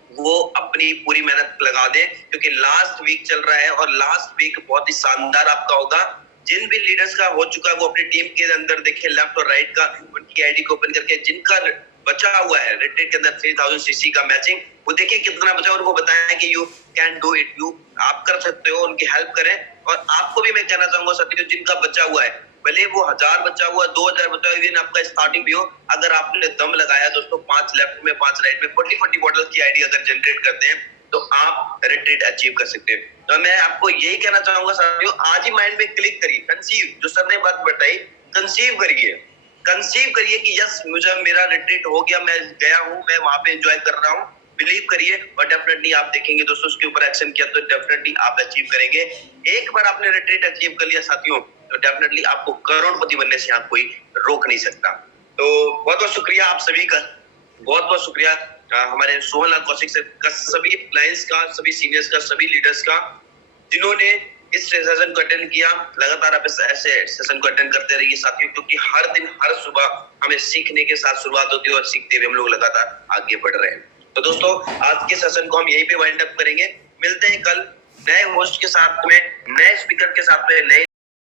वो अपनी पूरी मेहनत लगा दे, क्योंकि लास्ट वीक चल रहा है और लास्ट वीक बहुत ही शानदार आपका होगा। जिन भी लीडर्स का हो चुका है वो अपनी टीम के अंदर देखे लेफ्ट और राइट का उनकी आईडी को ओपन करके, जिनका बचा हुआ है रिट्रीट के अंदर 3000 सीसी का मैचिंग, वो देखिए कितना बचा, उनको बताया कि you can do it, you आप कर सकते हो, उनकी हेल्प करें। और आपको भी मैं कहना चाहूंगा साथियों, जिनका बचा हुआ है, भले वो 1000 बचा हुआ, 2000 बचा हुआ, इवन आपका स्टार्टिंग भी हो, अगर आपने दम लगाया दोस्तों, 5 लेफ्ट में 5 राइट में 40 बॉटल की आईडी अगर जनरेट करते हैं तो आप रिट्रीट अचीव कर सकते हैं। तो मैं आपको यही कहना चाहूंगा साथियों, आज ही माइंड में क्लिक करिए, कंसीव, जो सर ने बात बताई, कंसीव करिए कि यस मुझे मेरा रिट्रीट हो गया, मैं गया हूं, मैं वहां पे एंजॉय कर रहा हूं। बिलीव करिए और डेफिनेटली आप देखेंगे दोस्तों, उसके ऊपर एक्शन किया तो डेफिनेटली आप अचीव करेंगे। एक बार आपने रिट्रीट अचीव कर लिया साथियों, तो डेफिनेटली आपको करोड़पति बनने से यहाँ कोई रोक नहीं सकता। तो बहुत बहुत शुक्रिया आप सभी का, बहुत बहुत शुक्रिया हमारे सोहनलाल कौशिक सर का, सभी क्लाइंट्स का, सभी सीनियर्स का, सभी लीडर्स का, जिन्होंने इस सेशन को अटेंड किया। लगातार आप ऐसे सेशन को अटेंड करते रहिए साथियों, क्योंकि हर दिन हर सुबह हमें सीखने के साथ शुरुआत होती है और सीखते हुए हम लोग लगातार आगे बढ़ रहे हैं। तो दोस्तों, आज के सेशन को हम यहीं पे वाइंड अप करेंगे। मिलते हैं कल नए होस्ट के साथ में, नए स्पीकर के साथ में, नए